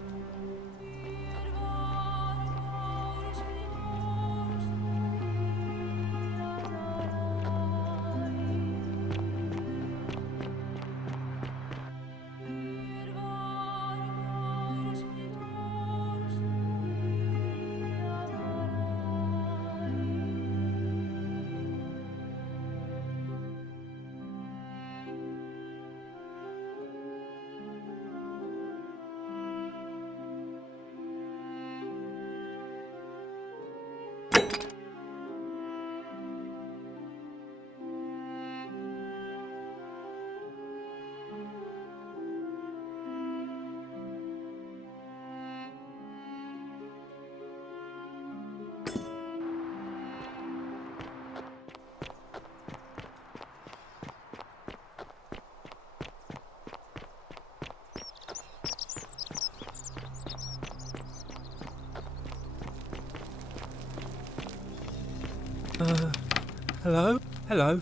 Hello? Hello?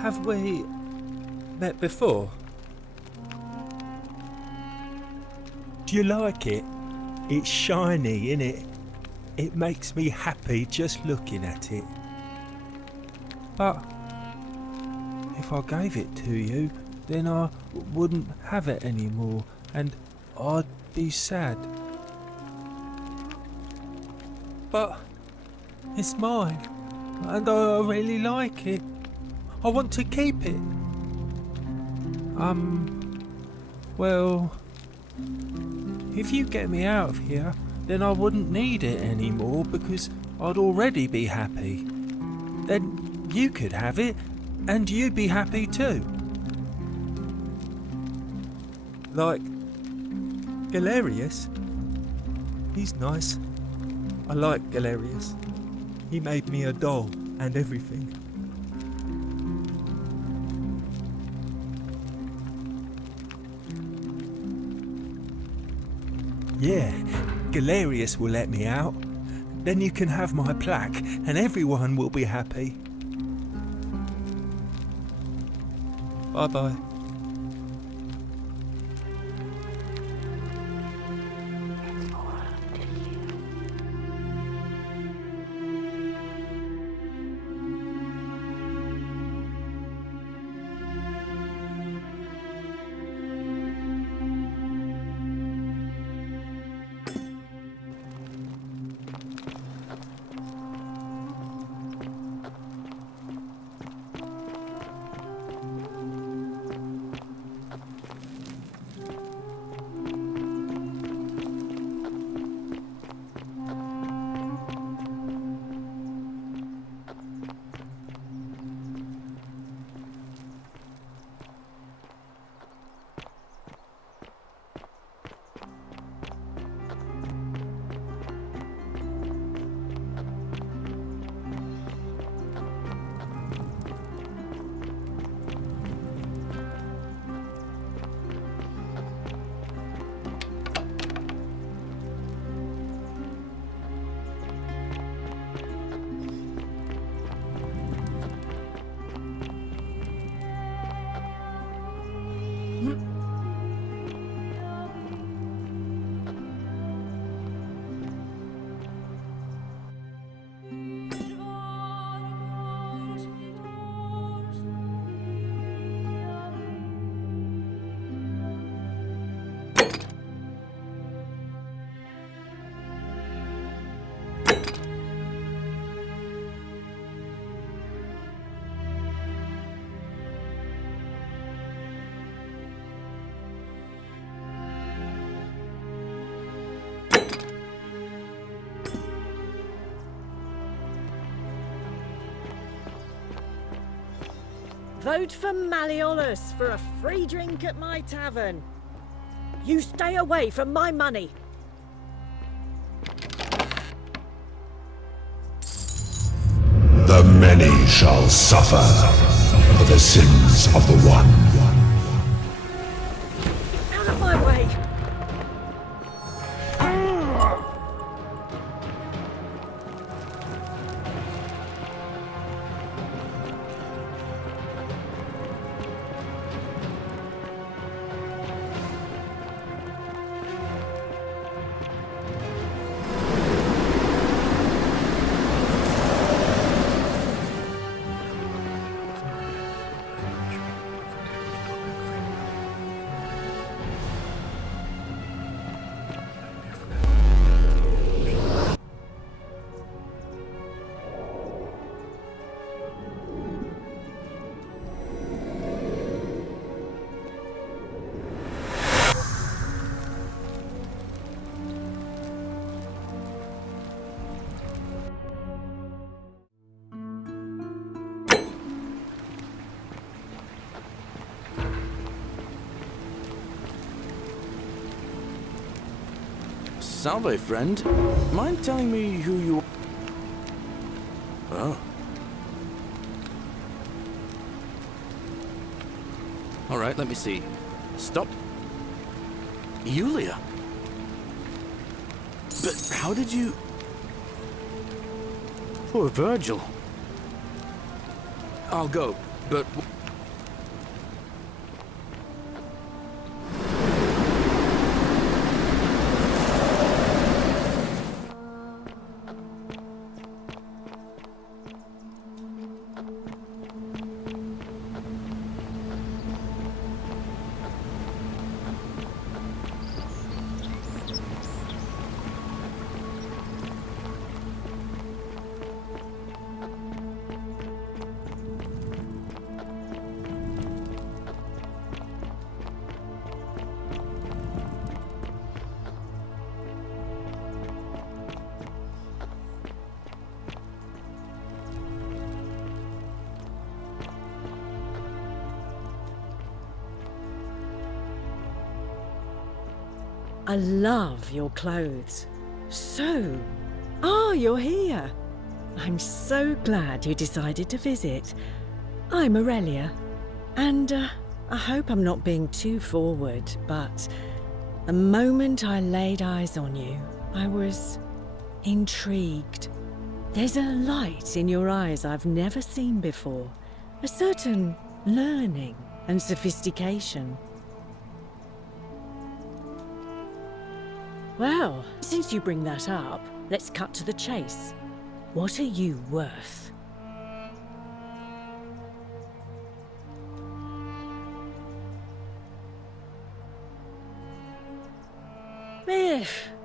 Have we met before? Do you like it? It's shiny, innit? It makes me happy just looking at it. But if I gave it to you, then I wouldn't have it anymore, and I'd be sad. But it's mine, and I really like it. I want to keep it. Well, if you get me out of here, then I wouldn't need it anymore because I'd already be happy. Then you could have it, and you'd be happy too. Like Galerius. He's nice. I like Galerius. He made me a doll and everything. Yeah, Galerius will let me out. Then you can have my plaque and everyone will be happy. Bye-bye. Vote for Malleolus for a free drink at my tavern. You stay away from my money. The many shall suffer for the sins of the one. Out of my way! Salve, friend. Mind telling me who you are? Oh. Alright, let me see. Stop. Yulia? But how did you... Poor Virgil. I'll go, but... I love your clothes. So, you're here. I'm so glad you decided to visit. I'm Aurelia, and I hope I'm not being too forward, but the moment I laid eyes on you, I was intrigued. There's a light in your eyes I've never seen before, a certain learning and sophistication. Well, since you bring that up, let's cut to the chase. What are you worth?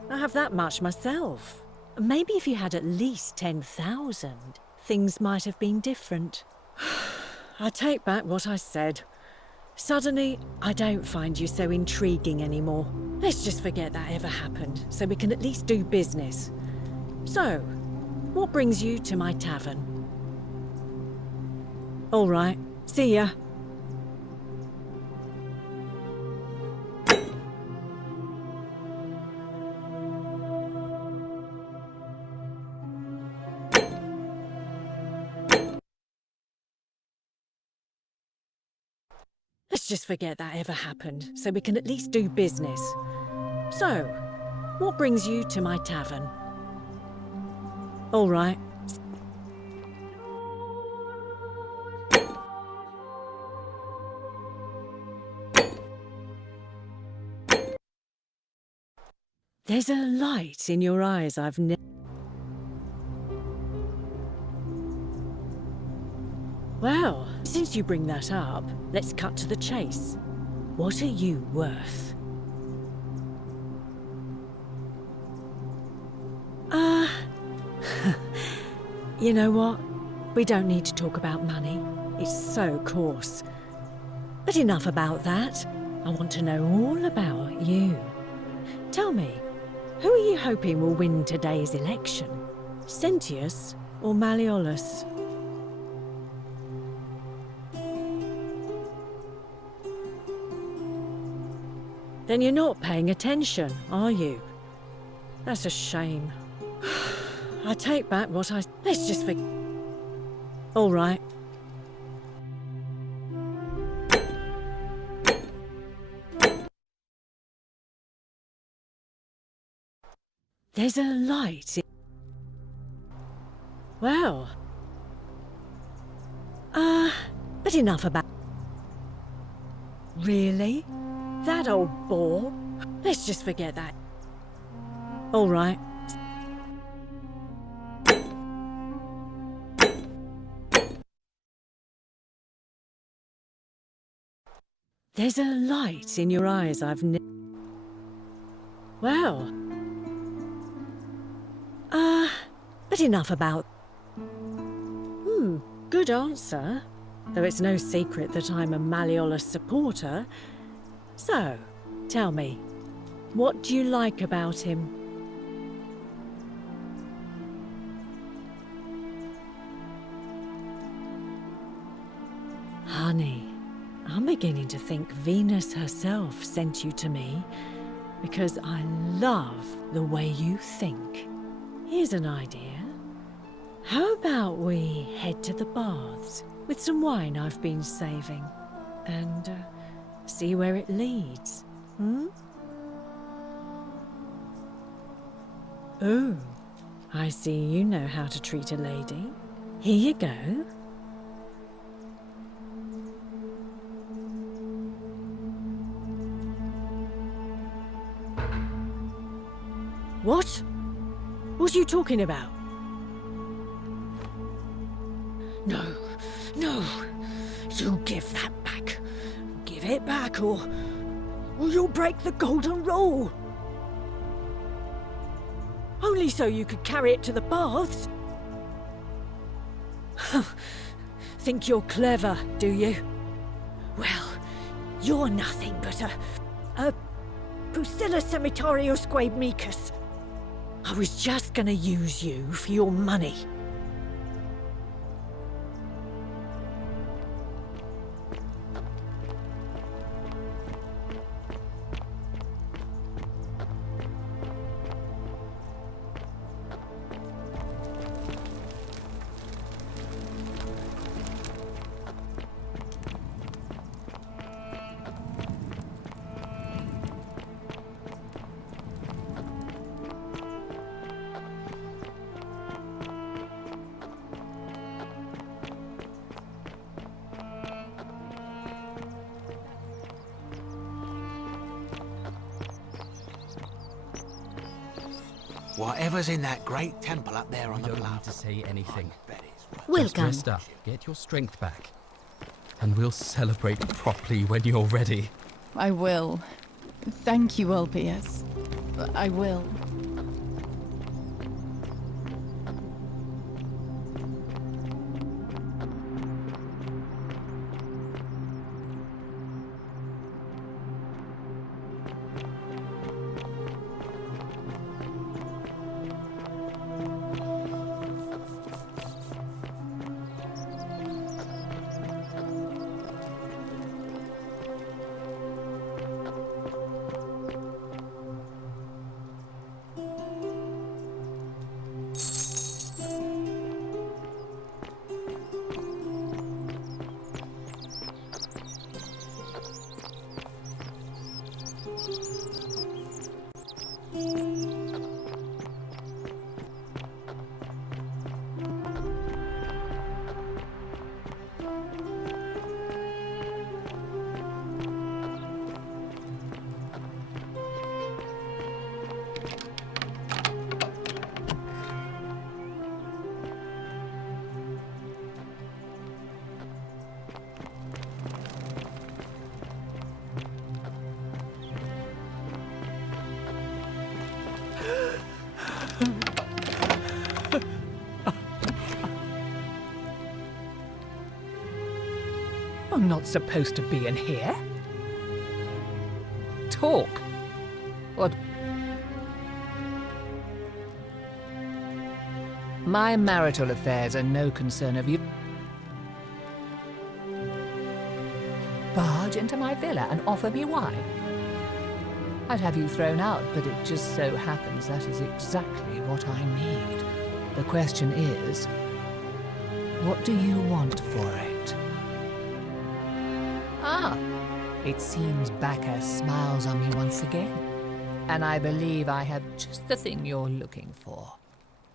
I have that much myself. Maybe if you had at least 10,000, things might have been different. I take back what I said. Suddenly, I don't find you so intriguing anymore. Let's just forget that ever happened, so we can at least do business. So, what brings you to my tavern? All right, see ya. Let's just forget that ever happened, so we can at least do business. So, what brings you to my tavern? All right. There's a light in your eyes I've never... Well, since you bring that up, let's cut to the chase. What are you worth? You know what? We don't need to talk about money. It's so coarse. But enough about that. I want to know all about you. Tell me, who are you hoping will win today's election? Sentius or Malleolus? Then you're not paying attention, are you? That's a shame. I take back what I... Let's just forget... All right. There's a light in... Well... but enough about... Really? That old bore? Let's just forget that. All right. There's a light in your eyes I've Well... but enough about... Good answer. Though it's no secret that I'm a Malleolus supporter. So, tell me, what do you like about him? Honey, I'm beginning to think Venus herself sent you to me, because I love the way you think. Here's an idea. How about we head to the baths with some wine I've been saving and see where it leads, Oh, I see you know how to treat a lady. Here you go. What? What are you talking about? No, no. You give that back. Give it back or you'll break the golden rule. Only so you could carry it to the baths. Think you're clever, do you? Well, you're nothing but a Pusilla Semitario Squabemicus. I was just gonna use you for your money. Whatever's in that great temple up there on the You don't bluff. need to say anything. Just Welcome. rest up, get your strength back, and we'll celebrate properly when you're ready. I will. Thank you, Ulpius. I will. I'm not supposed to be in here. Talk. What? My marital affairs are no concern of you. Barge into my villa and offer me wine. I'd have you thrown out, but it just so happens that is exactly what I need. The question is, what do you want for it? Ah, it seems Bacchus smiles on me once again. And I believe I have just the thing you're looking for.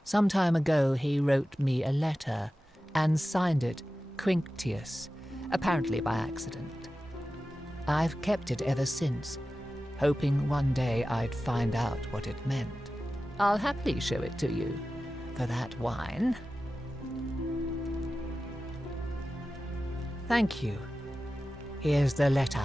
Some time ago, he wrote me a letter and signed it Quinctius, apparently by accident. I've kept it ever since, hoping one day I'd find out what it meant. I'll happily show it to you for that wine. Thank you. Here's the letter.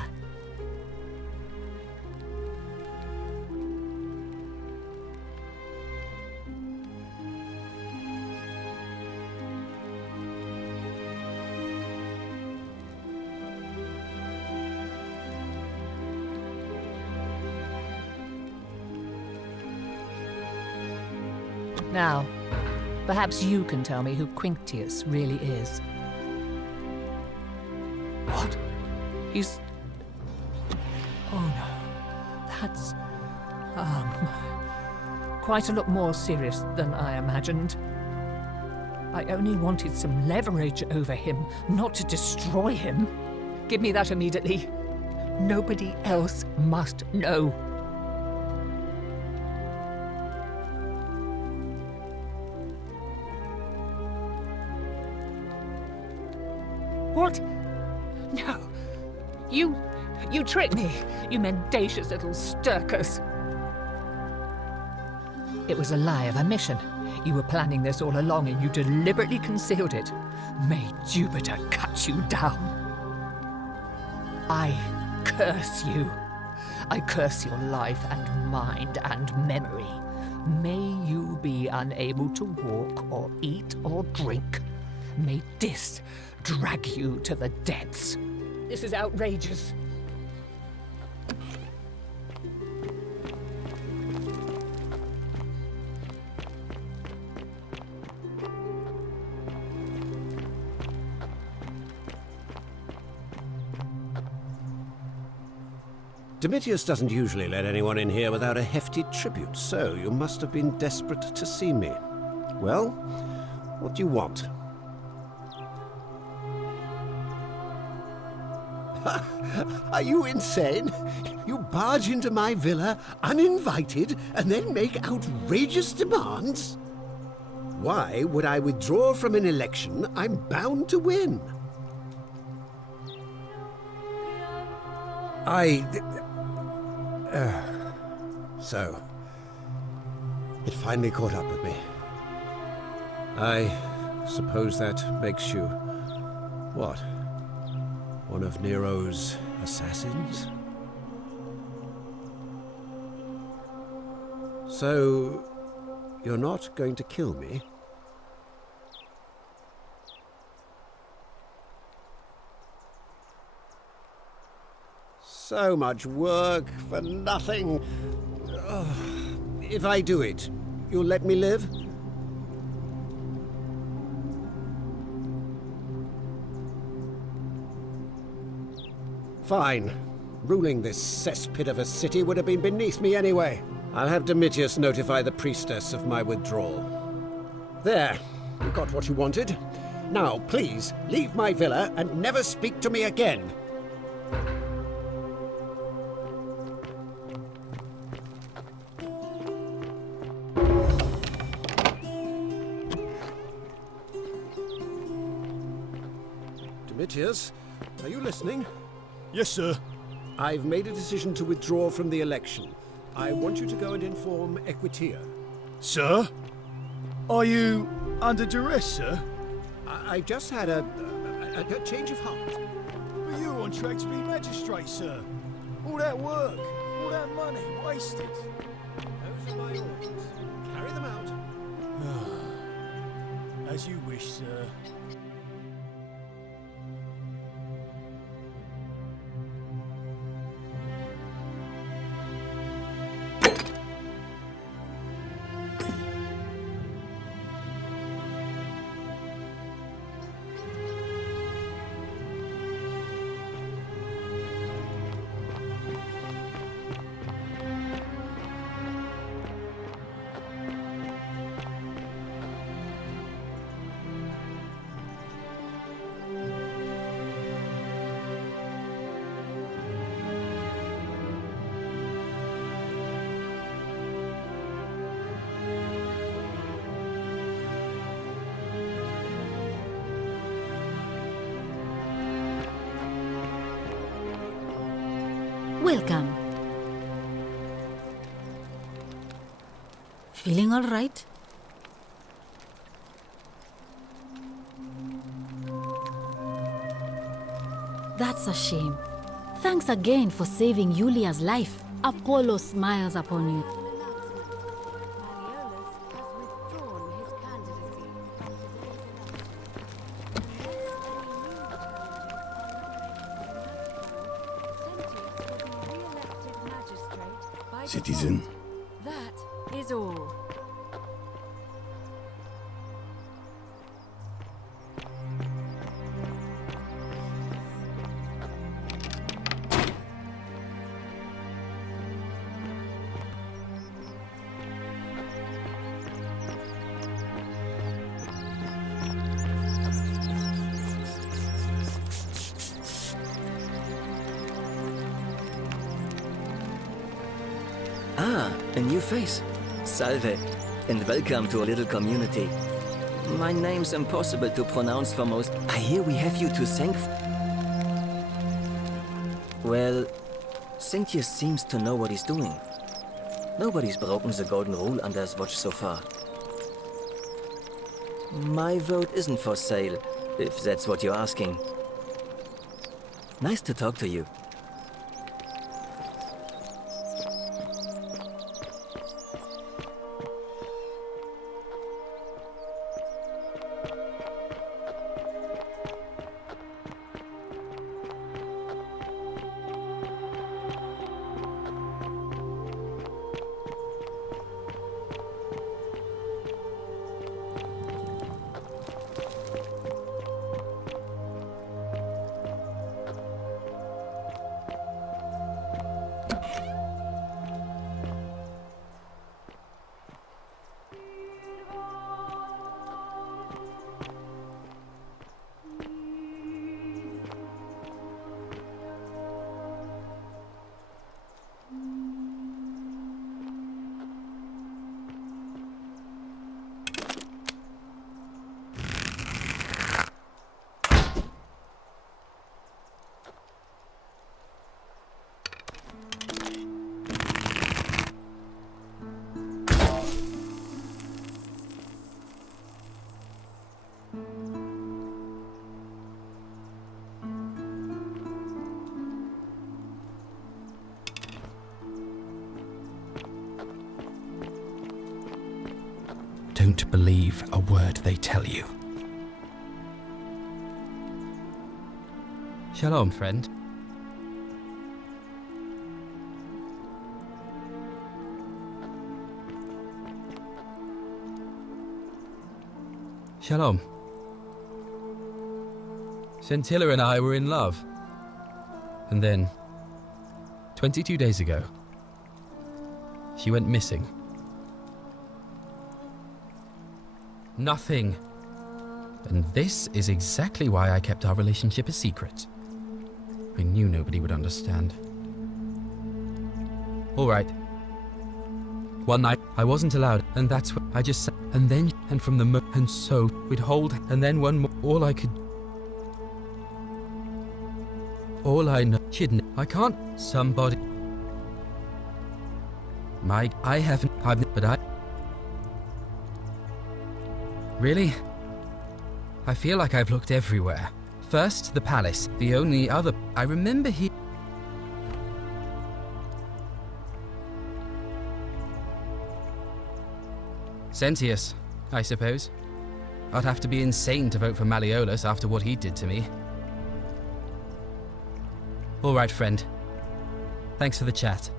Now, perhaps you can tell me who Quinctius really is. What? He's... Oh no. That's... quite a lot more serious than I imagined. I only wanted some leverage over him, not to destroy him. Give me that immediately. Nobody else must know. What? No. You tricked me, you mendacious little stirkers. It was a lie of a mission. You were planning this all along and you deliberately concealed it. May Jupiter cut you down. I curse you. I curse your life and mind and memory. May you be unable to walk or eat or drink. May this drag you to the depths. This is outrageous. Domitius doesn't usually let anyone in here without a hefty tribute, so you must have been desperate to see me. Well, what do you want? Are you insane? You barge into my villa uninvited and then make outrageous demands? Why would I withdraw from an election I'm bound to win? So, it finally caught up with me. I suppose that makes you... what? One of Nero's assassins? So, you're not going to kill me? So much work for nothing. Ugh. If I do it, you'll let me live? Fine. Ruling this cesspit of a city would have been beneath me anyway. I'll have Domitius notify the priestess of my withdrawal. There. You got what you wanted. Now, please, leave my villa and never speak to me again. Domitius, are you listening? Yes, sir. I've made a decision to withdraw from the election. I want you to go and inform Equitia. Sir? Are you under duress, sir? I've just had a change of heart. But you were on track to be magistrate, sir. All that work, all that money, wasted. Those are my orders. Carry them out. As you wish, sir. Welcome. Feeling all right? That's a shame. Thanks again for saving Yulia's life. Apollo smiles upon you. Citizen. That is all. Ah, a new face. Salve, and welcome to a little community. My name's impossible to pronounce for most. I hear we have you to thank. Well, Sentius seems to know what he's doing. Nobody's broken the golden rule under his watch so far. My vote isn't for sale, if that's what you're asking. Nice to talk to you. Don't believe a word they tell you. Shalom, friend. Shalom. Scintilla and I were in love. And then, 22 days ago, she went missing. Nothing. And this is exactly why I kept our relationship a secret. I knew nobody would understand. All right. One night, I wasn't allowed, and that's when I just sat, and then, and from the and so, we'd hold, and then one more, all I could... All I know, I can't, somebody... I haven't, but I... Really? I feel like I've looked everywhere. First, the palace. The only other... I remember he... Sentius, I suppose. I'd have to be insane to vote for Malleolus after what he did to me. All right, friend. Thanks for the chat.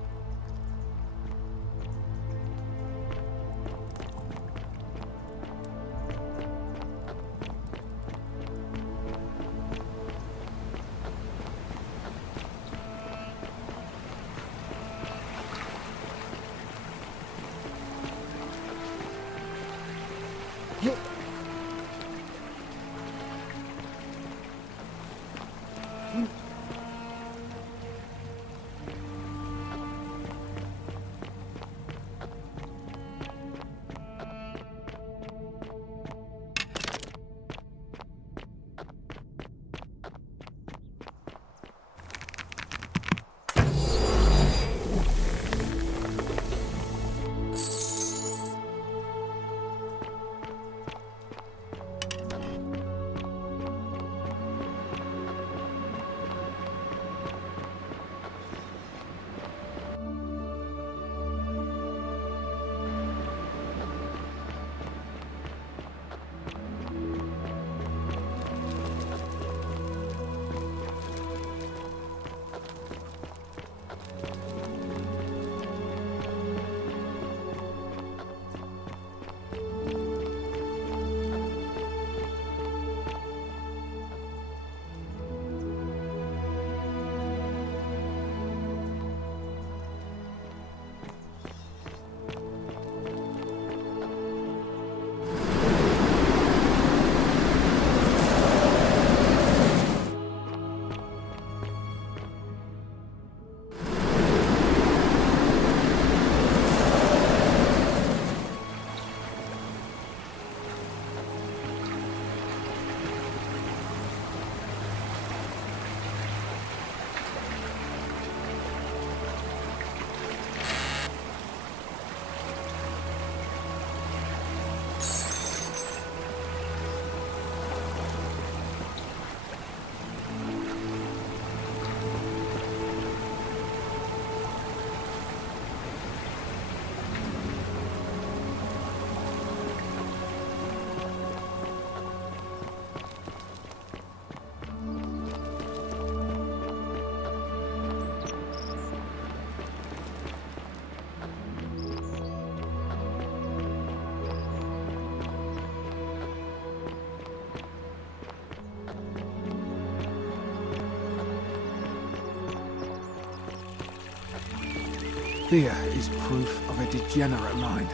Fear is proof of a degenerate mind.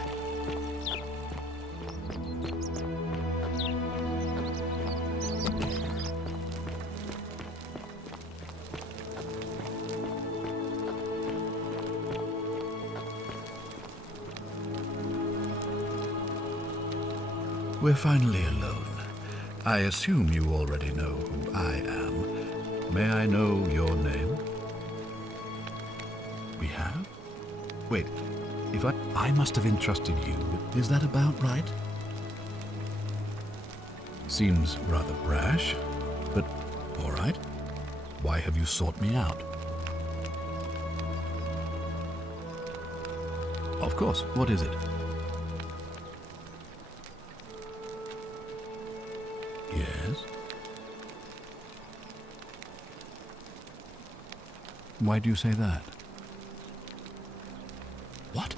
We're finally alone. I assume you already know who I am. May I know your name? We have? Wait, if I must have entrusted you with... Is that about right? Seems rather brash, but all right. Why have you sought me out? Of course, what is it? Yes? Why do you say that? What?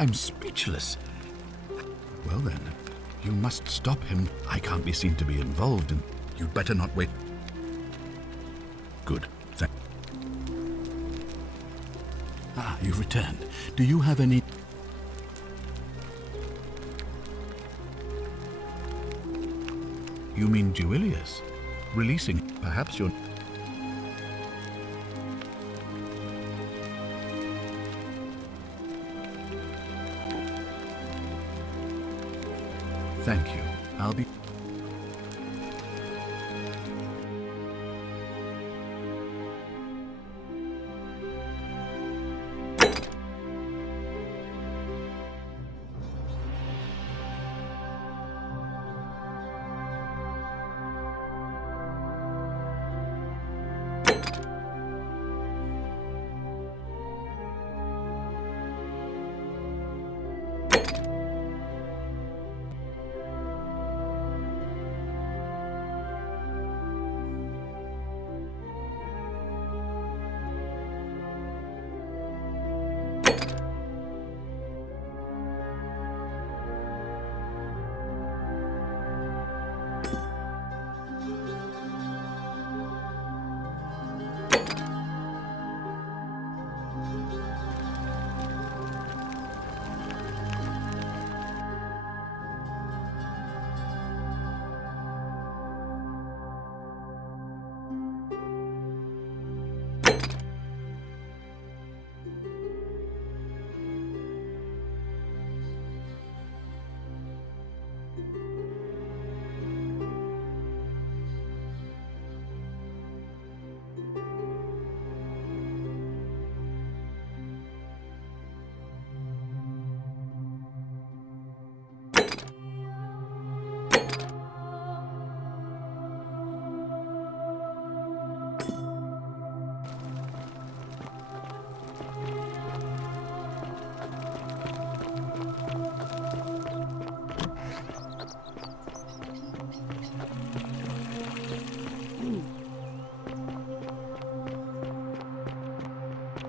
I'm speechless. Well then, you must stop him. I can't be seen to be involved, and you'd better not wait. Good. You've returned. Do you have any... You mean Duilius? Releasing... Perhaps you're... Thank you. I'll be...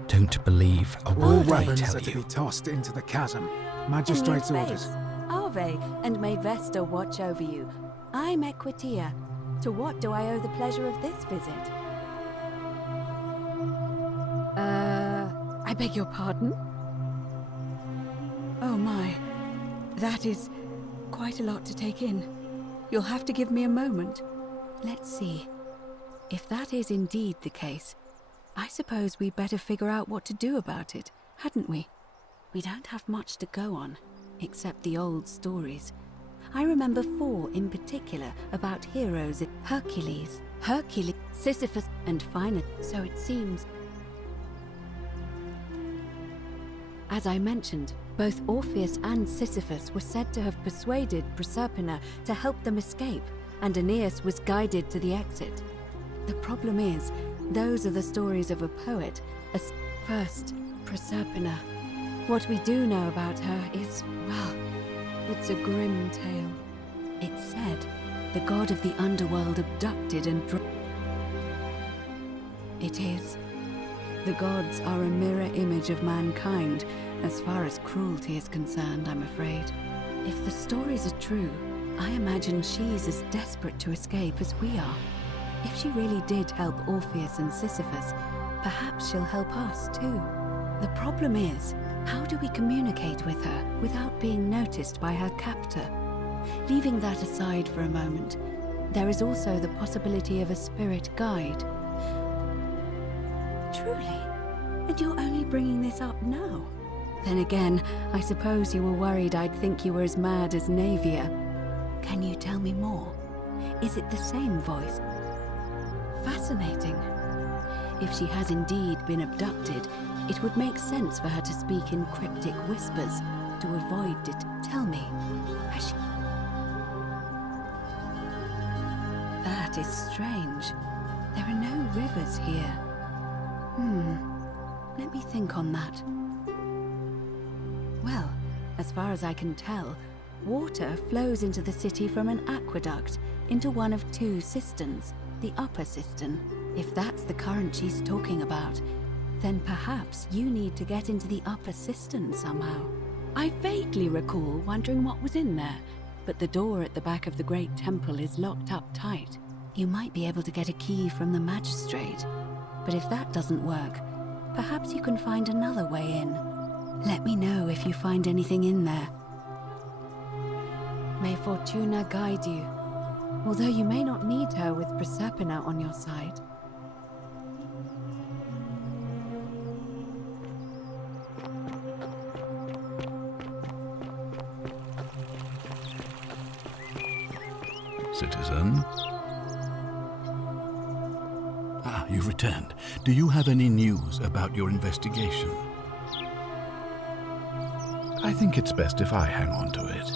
Don't believe a All word I weapons tell are to you. be tossed into the chasm. Magistrate's orders. Ave, and may Vesta watch over you. I'm Equitia. To what do I owe the pleasure of this visit? I beg your pardon? Oh my, that is quite a lot to take in. You'll have to give me a moment. Let's see. If that is indeed the case, I suppose we'd better figure out what to do about it, hadn't we? We don't have much to go on, except the old stories. I remember 4 in particular about heroes: Hercules, Sisyphus, and finally, so it seems. As I mentioned, both Orpheus and Sisyphus were said to have persuaded Proserpina to help them escape, and Aeneas was guided to the exit. The problem is, those are the stories of a poet. First, Proserpina. What we do know about her is, well, it's a grim tale. It's said the god of the underworld abducted and It is. The gods are a mirror image of mankind, as far as cruelty is concerned, I'm afraid. If the stories are true, I imagine she's as desperate to escape as we are. If she really did help Orpheus and Sisyphus, perhaps she'll help us too. The problem is, how do we communicate with her without being noticed by her captor? Leaving that aside for a moment, there is also the possibility of a spirit guide. Truly? And you're only bringing this up now? Then again, I suppose you were worried I'd think you were as mad as Navia. Can you tell me more? Is it the same voice? Fascinating. If she has indeed been abducted, it would make sense for her to speak in cryptic whispers to avoid it. Tell me, has she... That is strange. There are no rivers here. Let me think on that. Well, as far as I can tell, water flows into the city from an aqueduct into one of two cisterns, the upper cistern. If that's the current she's talking about, then perhaps you need to get into the upper cistern somehow. I vaguely recall wondering what was in there, but the door at the back of the great temple is locked up tight. You might be able to get a key from the magistrate, but if that doesn't work, perhaps you can find another way in. Let me know if you find anything in there. May Fortuna guide you, although you may not need her with Proserpina on your side. Citizen? Ah, you've returned. Do you have any news about your investigation? I think it's best if I hang on to it.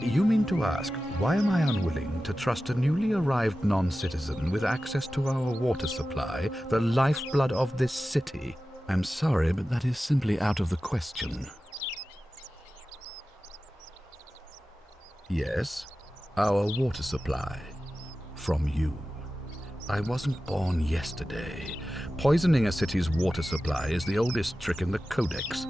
You mean to ask, why am I unwilling to trust a newly arrived non-citizen with access to our water supply, the lifeblood of this city? I'm sorry, but that is simply out of the question. Yes, our water supply. From you. I wasn't born yesterday. Poisoning a city's water supply is the oldest trick in the Codex.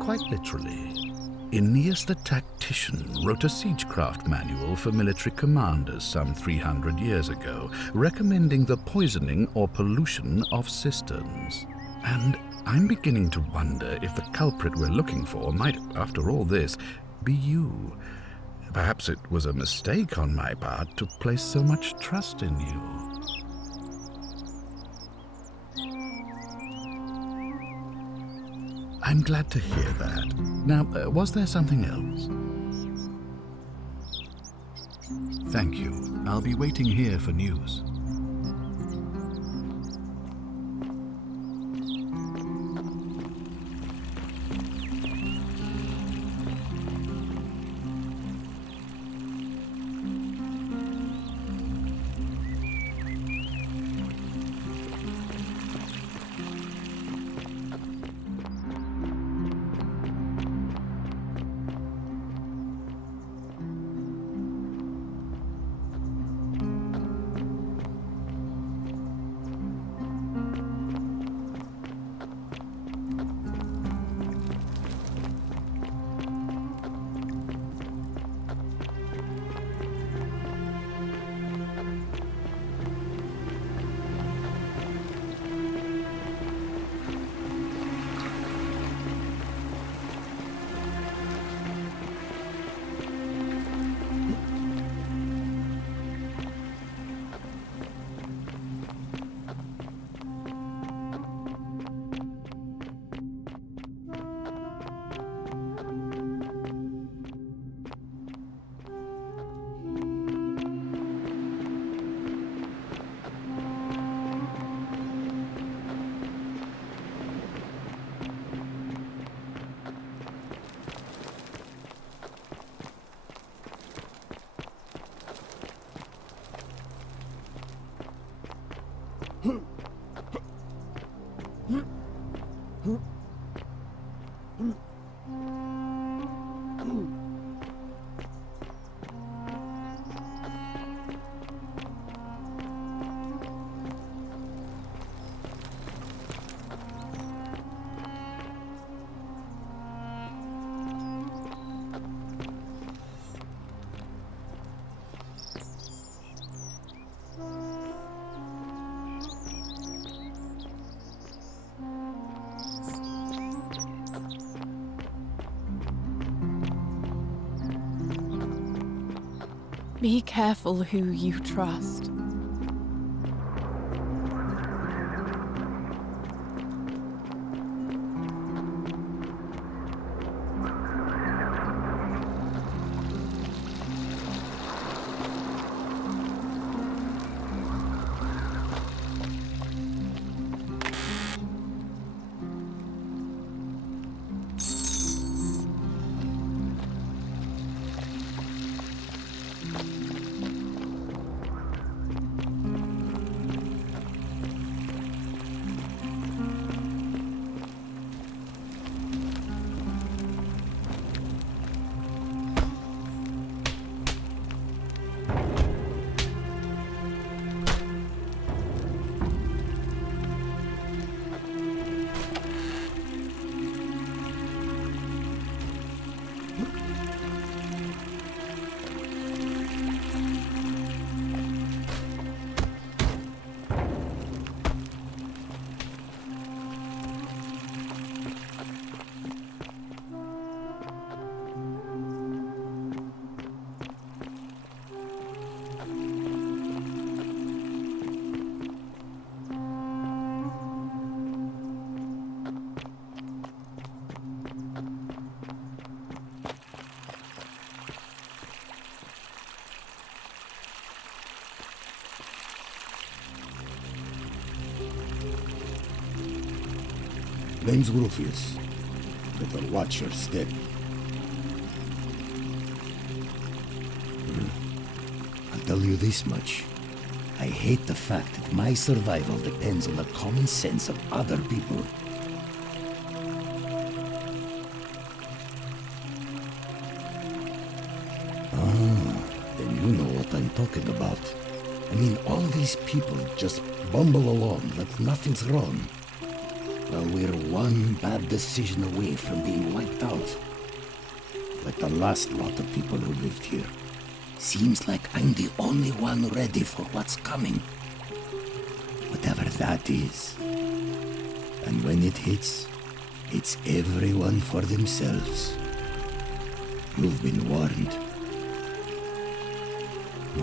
Quite literally. Aeneas the Tactician wrote a siegecraft manual for military commanders some 300 years ago, recommending the poisoning or pollution of cisterns. And I'm beginning to wonder if the culprit we're looking for might, after all this, be you. Perhaps it was a mistake on my part to place so much trust in you. I'm glad to hear that. Now, was there something else? Thank you. I'll be waiting here for news. Be careful who you trust. Name's Rufius. Better watch your step. I'll tell you this much. I hate the fact that my survival depends on the common sense of other people. Then you know what I'm talking about. I mean, all these people just bumble along like nothing's wrong. Well, we're one bad decision away from being wiped out. Like the last lot of people who lived here. Seems like I'm the only one ready for what's coming. Whatever that is. And when it hits, it's everyone for themselves. You've been warned.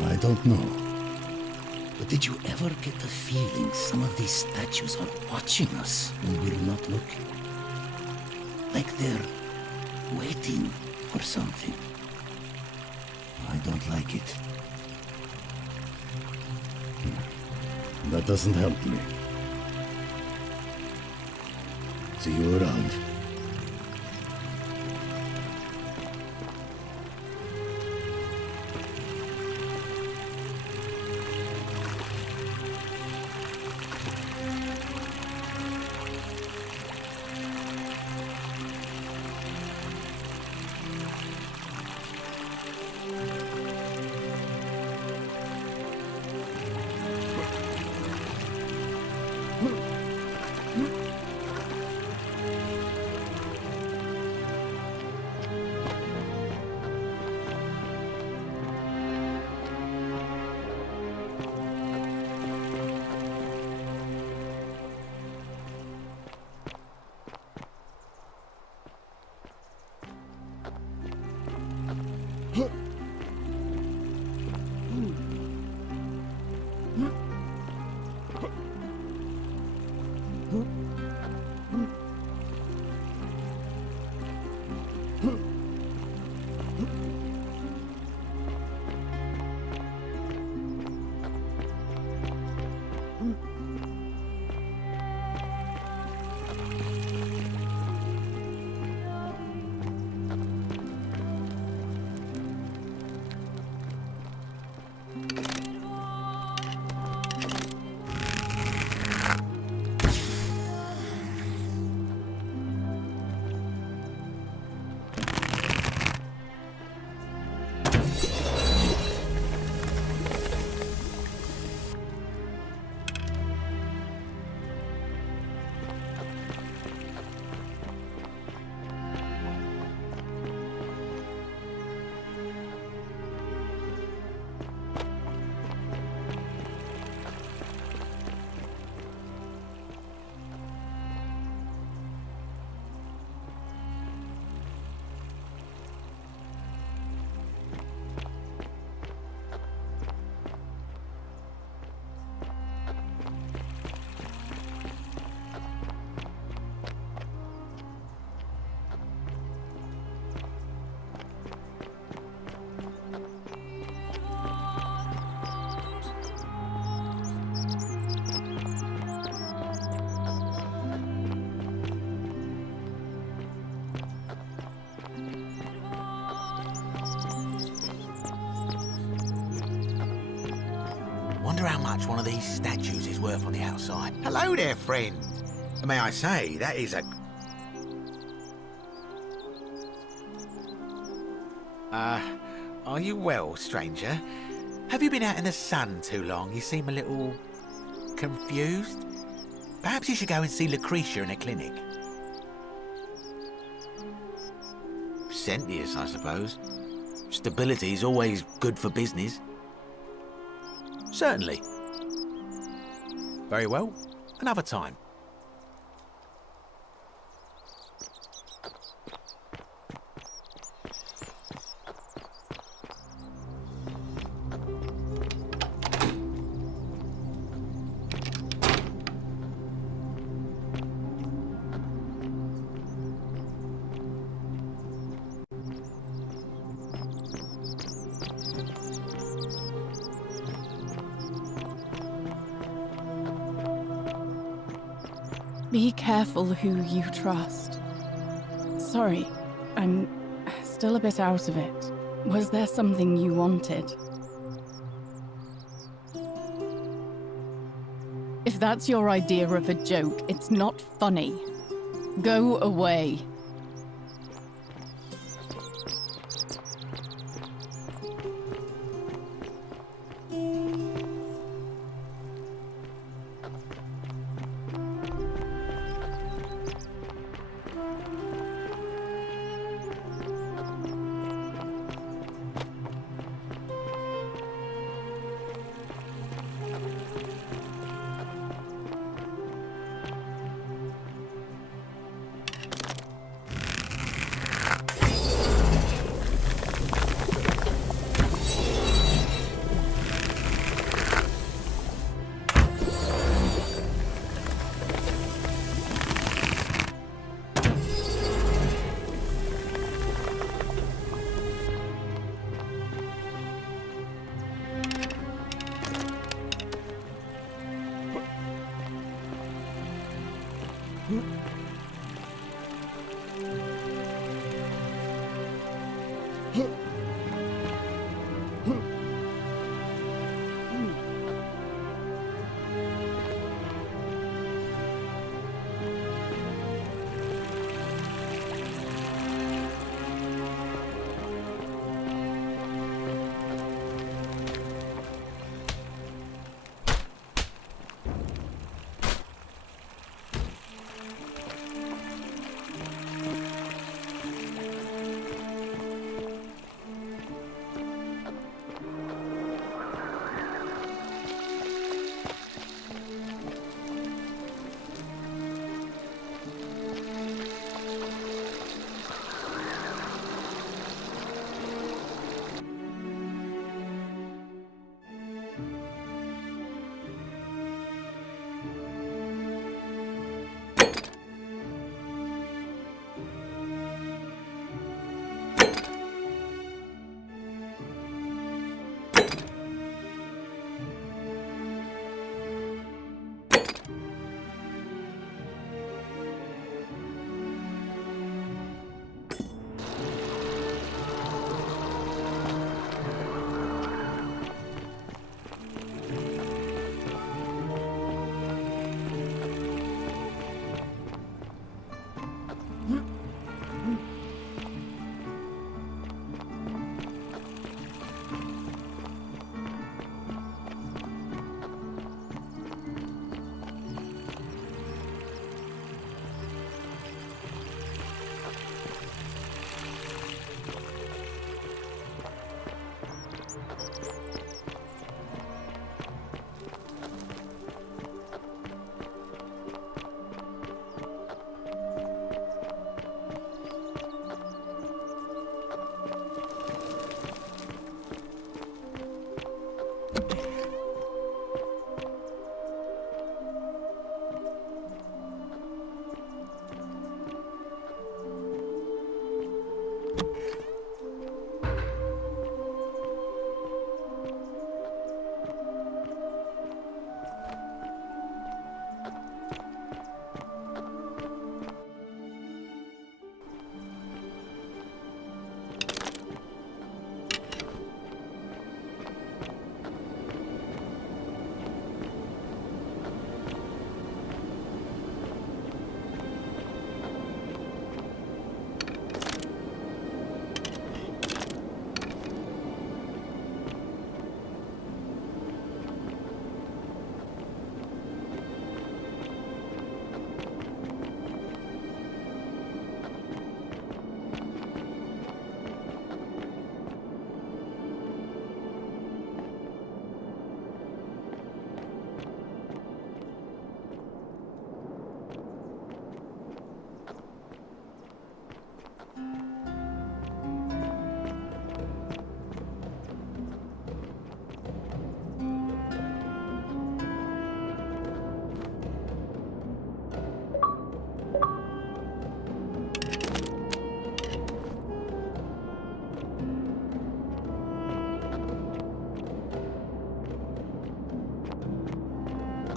I don't know. But did you ever get the feeling some of these statues are watching us when we're not looking? Like they're waiting for something. I don't like it. That doesn't help me. See you around. much one of these statues is worth on the outside. Hello there, friend. May I say, that is a... Are you well, stranger? Have you been out in the sun too long? You seem a little... confused? Perhaps you should go and see Lucretia in a clinic. Sentius, I suppose. Stability is always good for business. Certainly. Very well. Another time. Be careful who you trust. Sorry, I'm still a bit out of it. Was there something you wanted? If that's your idea of a joke, it's not funny. Go away.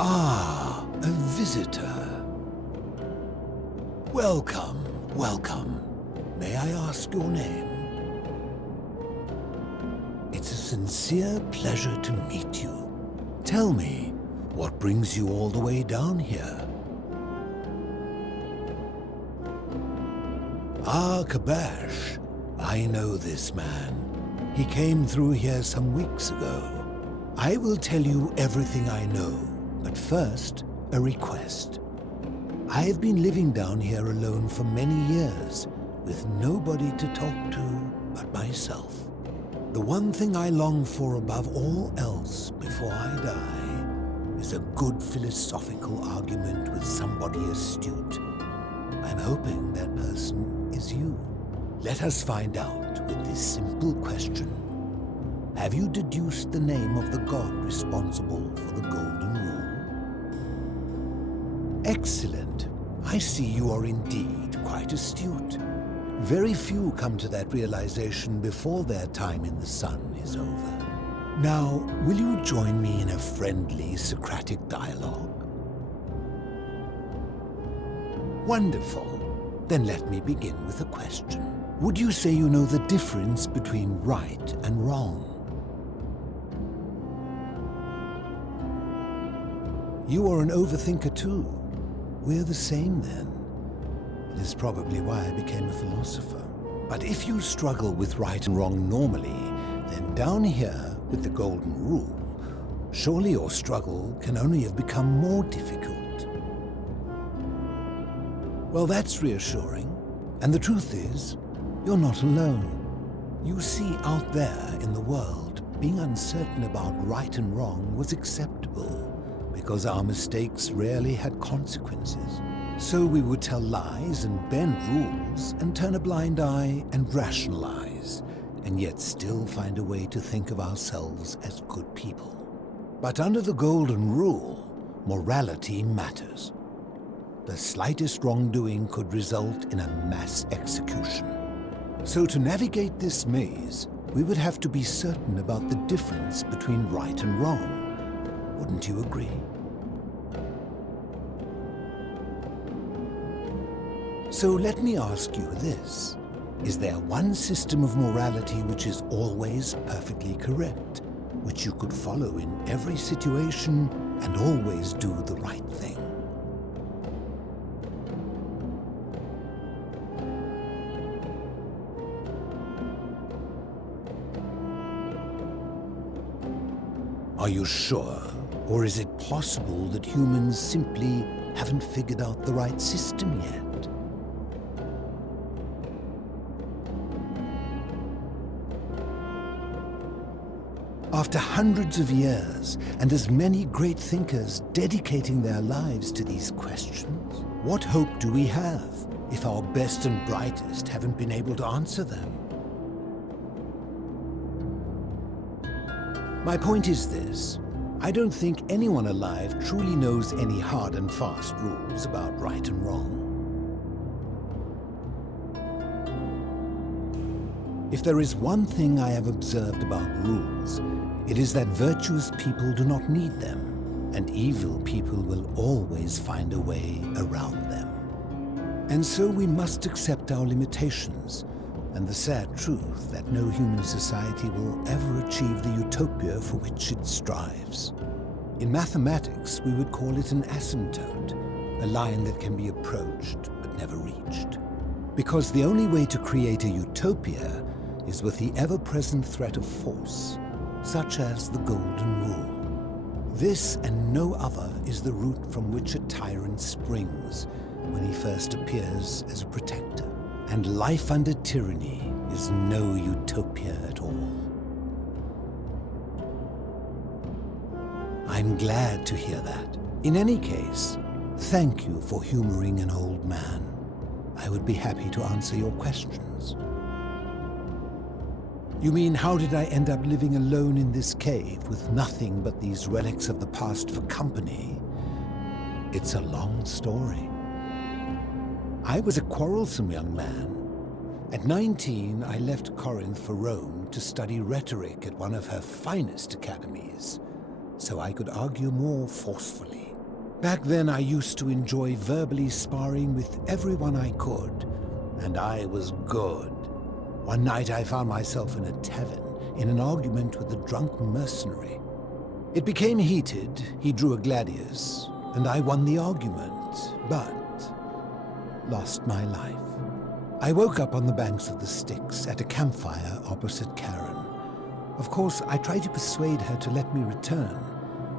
Ah, a visitor. Welcome, welcome. May I ask your name? It's a sincere pleasure to meet you. Tell me, what brings you all the way down here? Ah, Kabash. I know this man. He came through here some weeks ago. I will tell you everything I know, but first, a request. I've been living down here alone for many years, with nobody to talk to but myself. The one thing I long for above all else before I die is a good philosophical argument with somebody astute. I'm hoping that person is you. Let us find out with this simple question. Have you deduced the name of the god responsible for the Golden Rule? Excellent. I see you are indeed quite astute. Very few come to that realization before their time in the sun is over. Now, will you join me in a friendly Socratic dialogue? Wonderful. Then let me begin with a question. Would you say you know the difference between right and wrong? You are an overthinker too. We're the same then. It is probably why I became a philosopher. But if you struggle with right and wrong normally, then down here with the Golden Rule, surely your struggle can only have become more difficult. Well, that's reassuring. And the truth is, you're not alone. You see, out there in the world, being uncertain about right and wrong was acceptable, because our mistakes rarely had consequences. So we would tell lies and bend rules and turn a blind eye and rationalize, and yet still find a way to think of ourselves as good people. But under the Golden Rule, morality matters. The slightest wrongdoing could result in a mass execution. So to navigate this maze, we would have to be certain about the difference between right and wrong. Wouldn't you agree? So let me ask you this. Is there one system of morality which is always perfectly correct, which you could follow in every situation and always do the right thing? Are you sure? Or is it possible that humans simply haven't figured out the right system yet? After hundreds of years, and as many great thinkers dedicating their lives to these questions, what hope do we have if our best and brightest haven't been able to answer them? My point is this. I don't think anyone alive truly knows any hard and fast rules about right and wrong. If there is one thing I have observed about rules, it is that virtuous people do not need them, and evil people will always find a way around them. And so we must accept our limitations, and the sad truth that no human society will ever achieve the utopia for which it strives. In mathematics, we would call it an asymptote, a line that can be approached but never reached. Because the only way to create a utopia is with the ever-present threat of force, such as the Golden Rule. This and no other is the root from which a tyrant springs when he first appears as a protector. And life under tyranny is no utopia at all. I'm glad to hear that. In any case, thank you for humoring an old man. I would be happy to answer your questions. You mean, how did I end up living alone in this cave with nothing but these relics of the past for company? It's a long story. I was a quarrelsome young man. At 19, I left Corinth for Rome to study rhetoric at one of her finest academies, so I could argue more forcefully. Back then, I used to enjoy verbally sparring with everyone I could, and I was good. One night I found myself in a tavern in an argument with a drunk mercenary. It became heated, he drew a gladius, and I won the argument, but lost my life. I woke up on the banks of the Styx at a campfire opposite Karen. Of course, I tried to persuade her to let me return,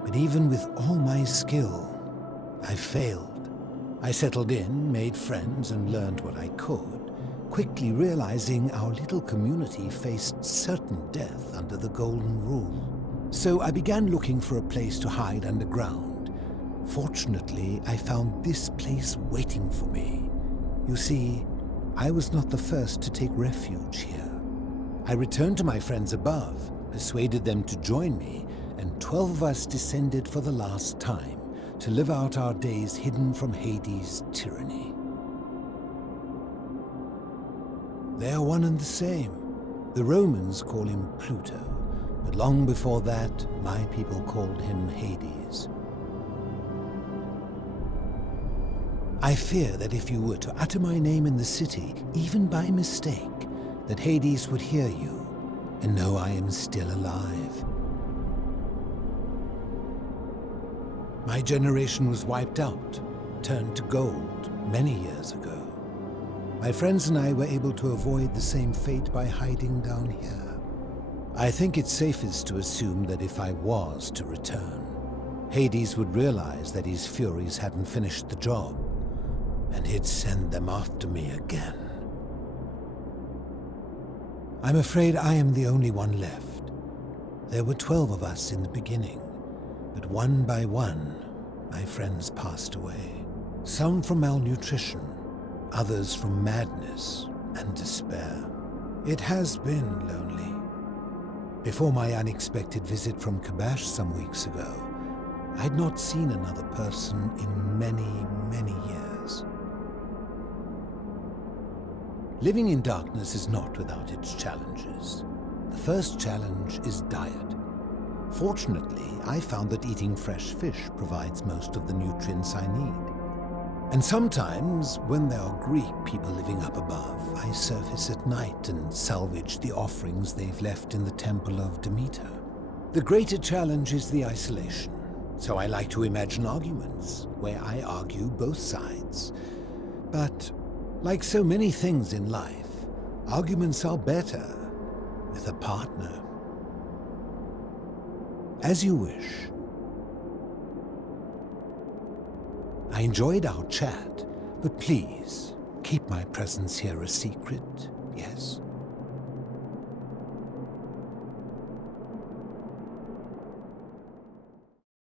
but even with all my skill, I failed. I settled in, made friends, and learned what I could, quickly realizing our little community faced certain death under the Golden Rule. So I began looking for a place to hide underground. Fortunately, I found this place waiting for me. You see, I was not the first to take refuge here. I returned to my friends above, persuaded them to join me, and 12 of us descended for the last time to live out our days hidden from Hades' tyranny. They are one and the same. The Romans call him Pluto, but long before that, my people called him Hades. I fear that if you were to utter my name in the city, even by mistake, that Hades would hear you and know I am still alive. My generation was wiped out, turned to gold, many years ago. My friends and I were able to avoid the same fate by hiding down here. I think it's safest to assume that if I was to return, Hades would realize that his furies hadn't finished the job, and he'd send them after me again. I'm afraid I am the only one left. There were 12 of us in the beginning, but one by one, my friends passed away. Some from malnutrition, others from madness and despair. It has been lonely. Before my unexpected visit from Kabash some weeks ago, I'd not seen another person in many, many years. Living in darkness is not without its challenges. The first challenge is diet. Fortunately, I found that eating fresh fish provides most of the nutrients I need. And sometimes, when there are Greek people living up above, I surface at night and salvage the offerings they've left in the temple of Demeter. The greater challenge is the isolation, so I like to imagine arguments, where I argue both sides. But, like so many things in life, arguments are better with a partner. As you wish. I enjoyed our chat, but please, keep my presence here a secret, yes?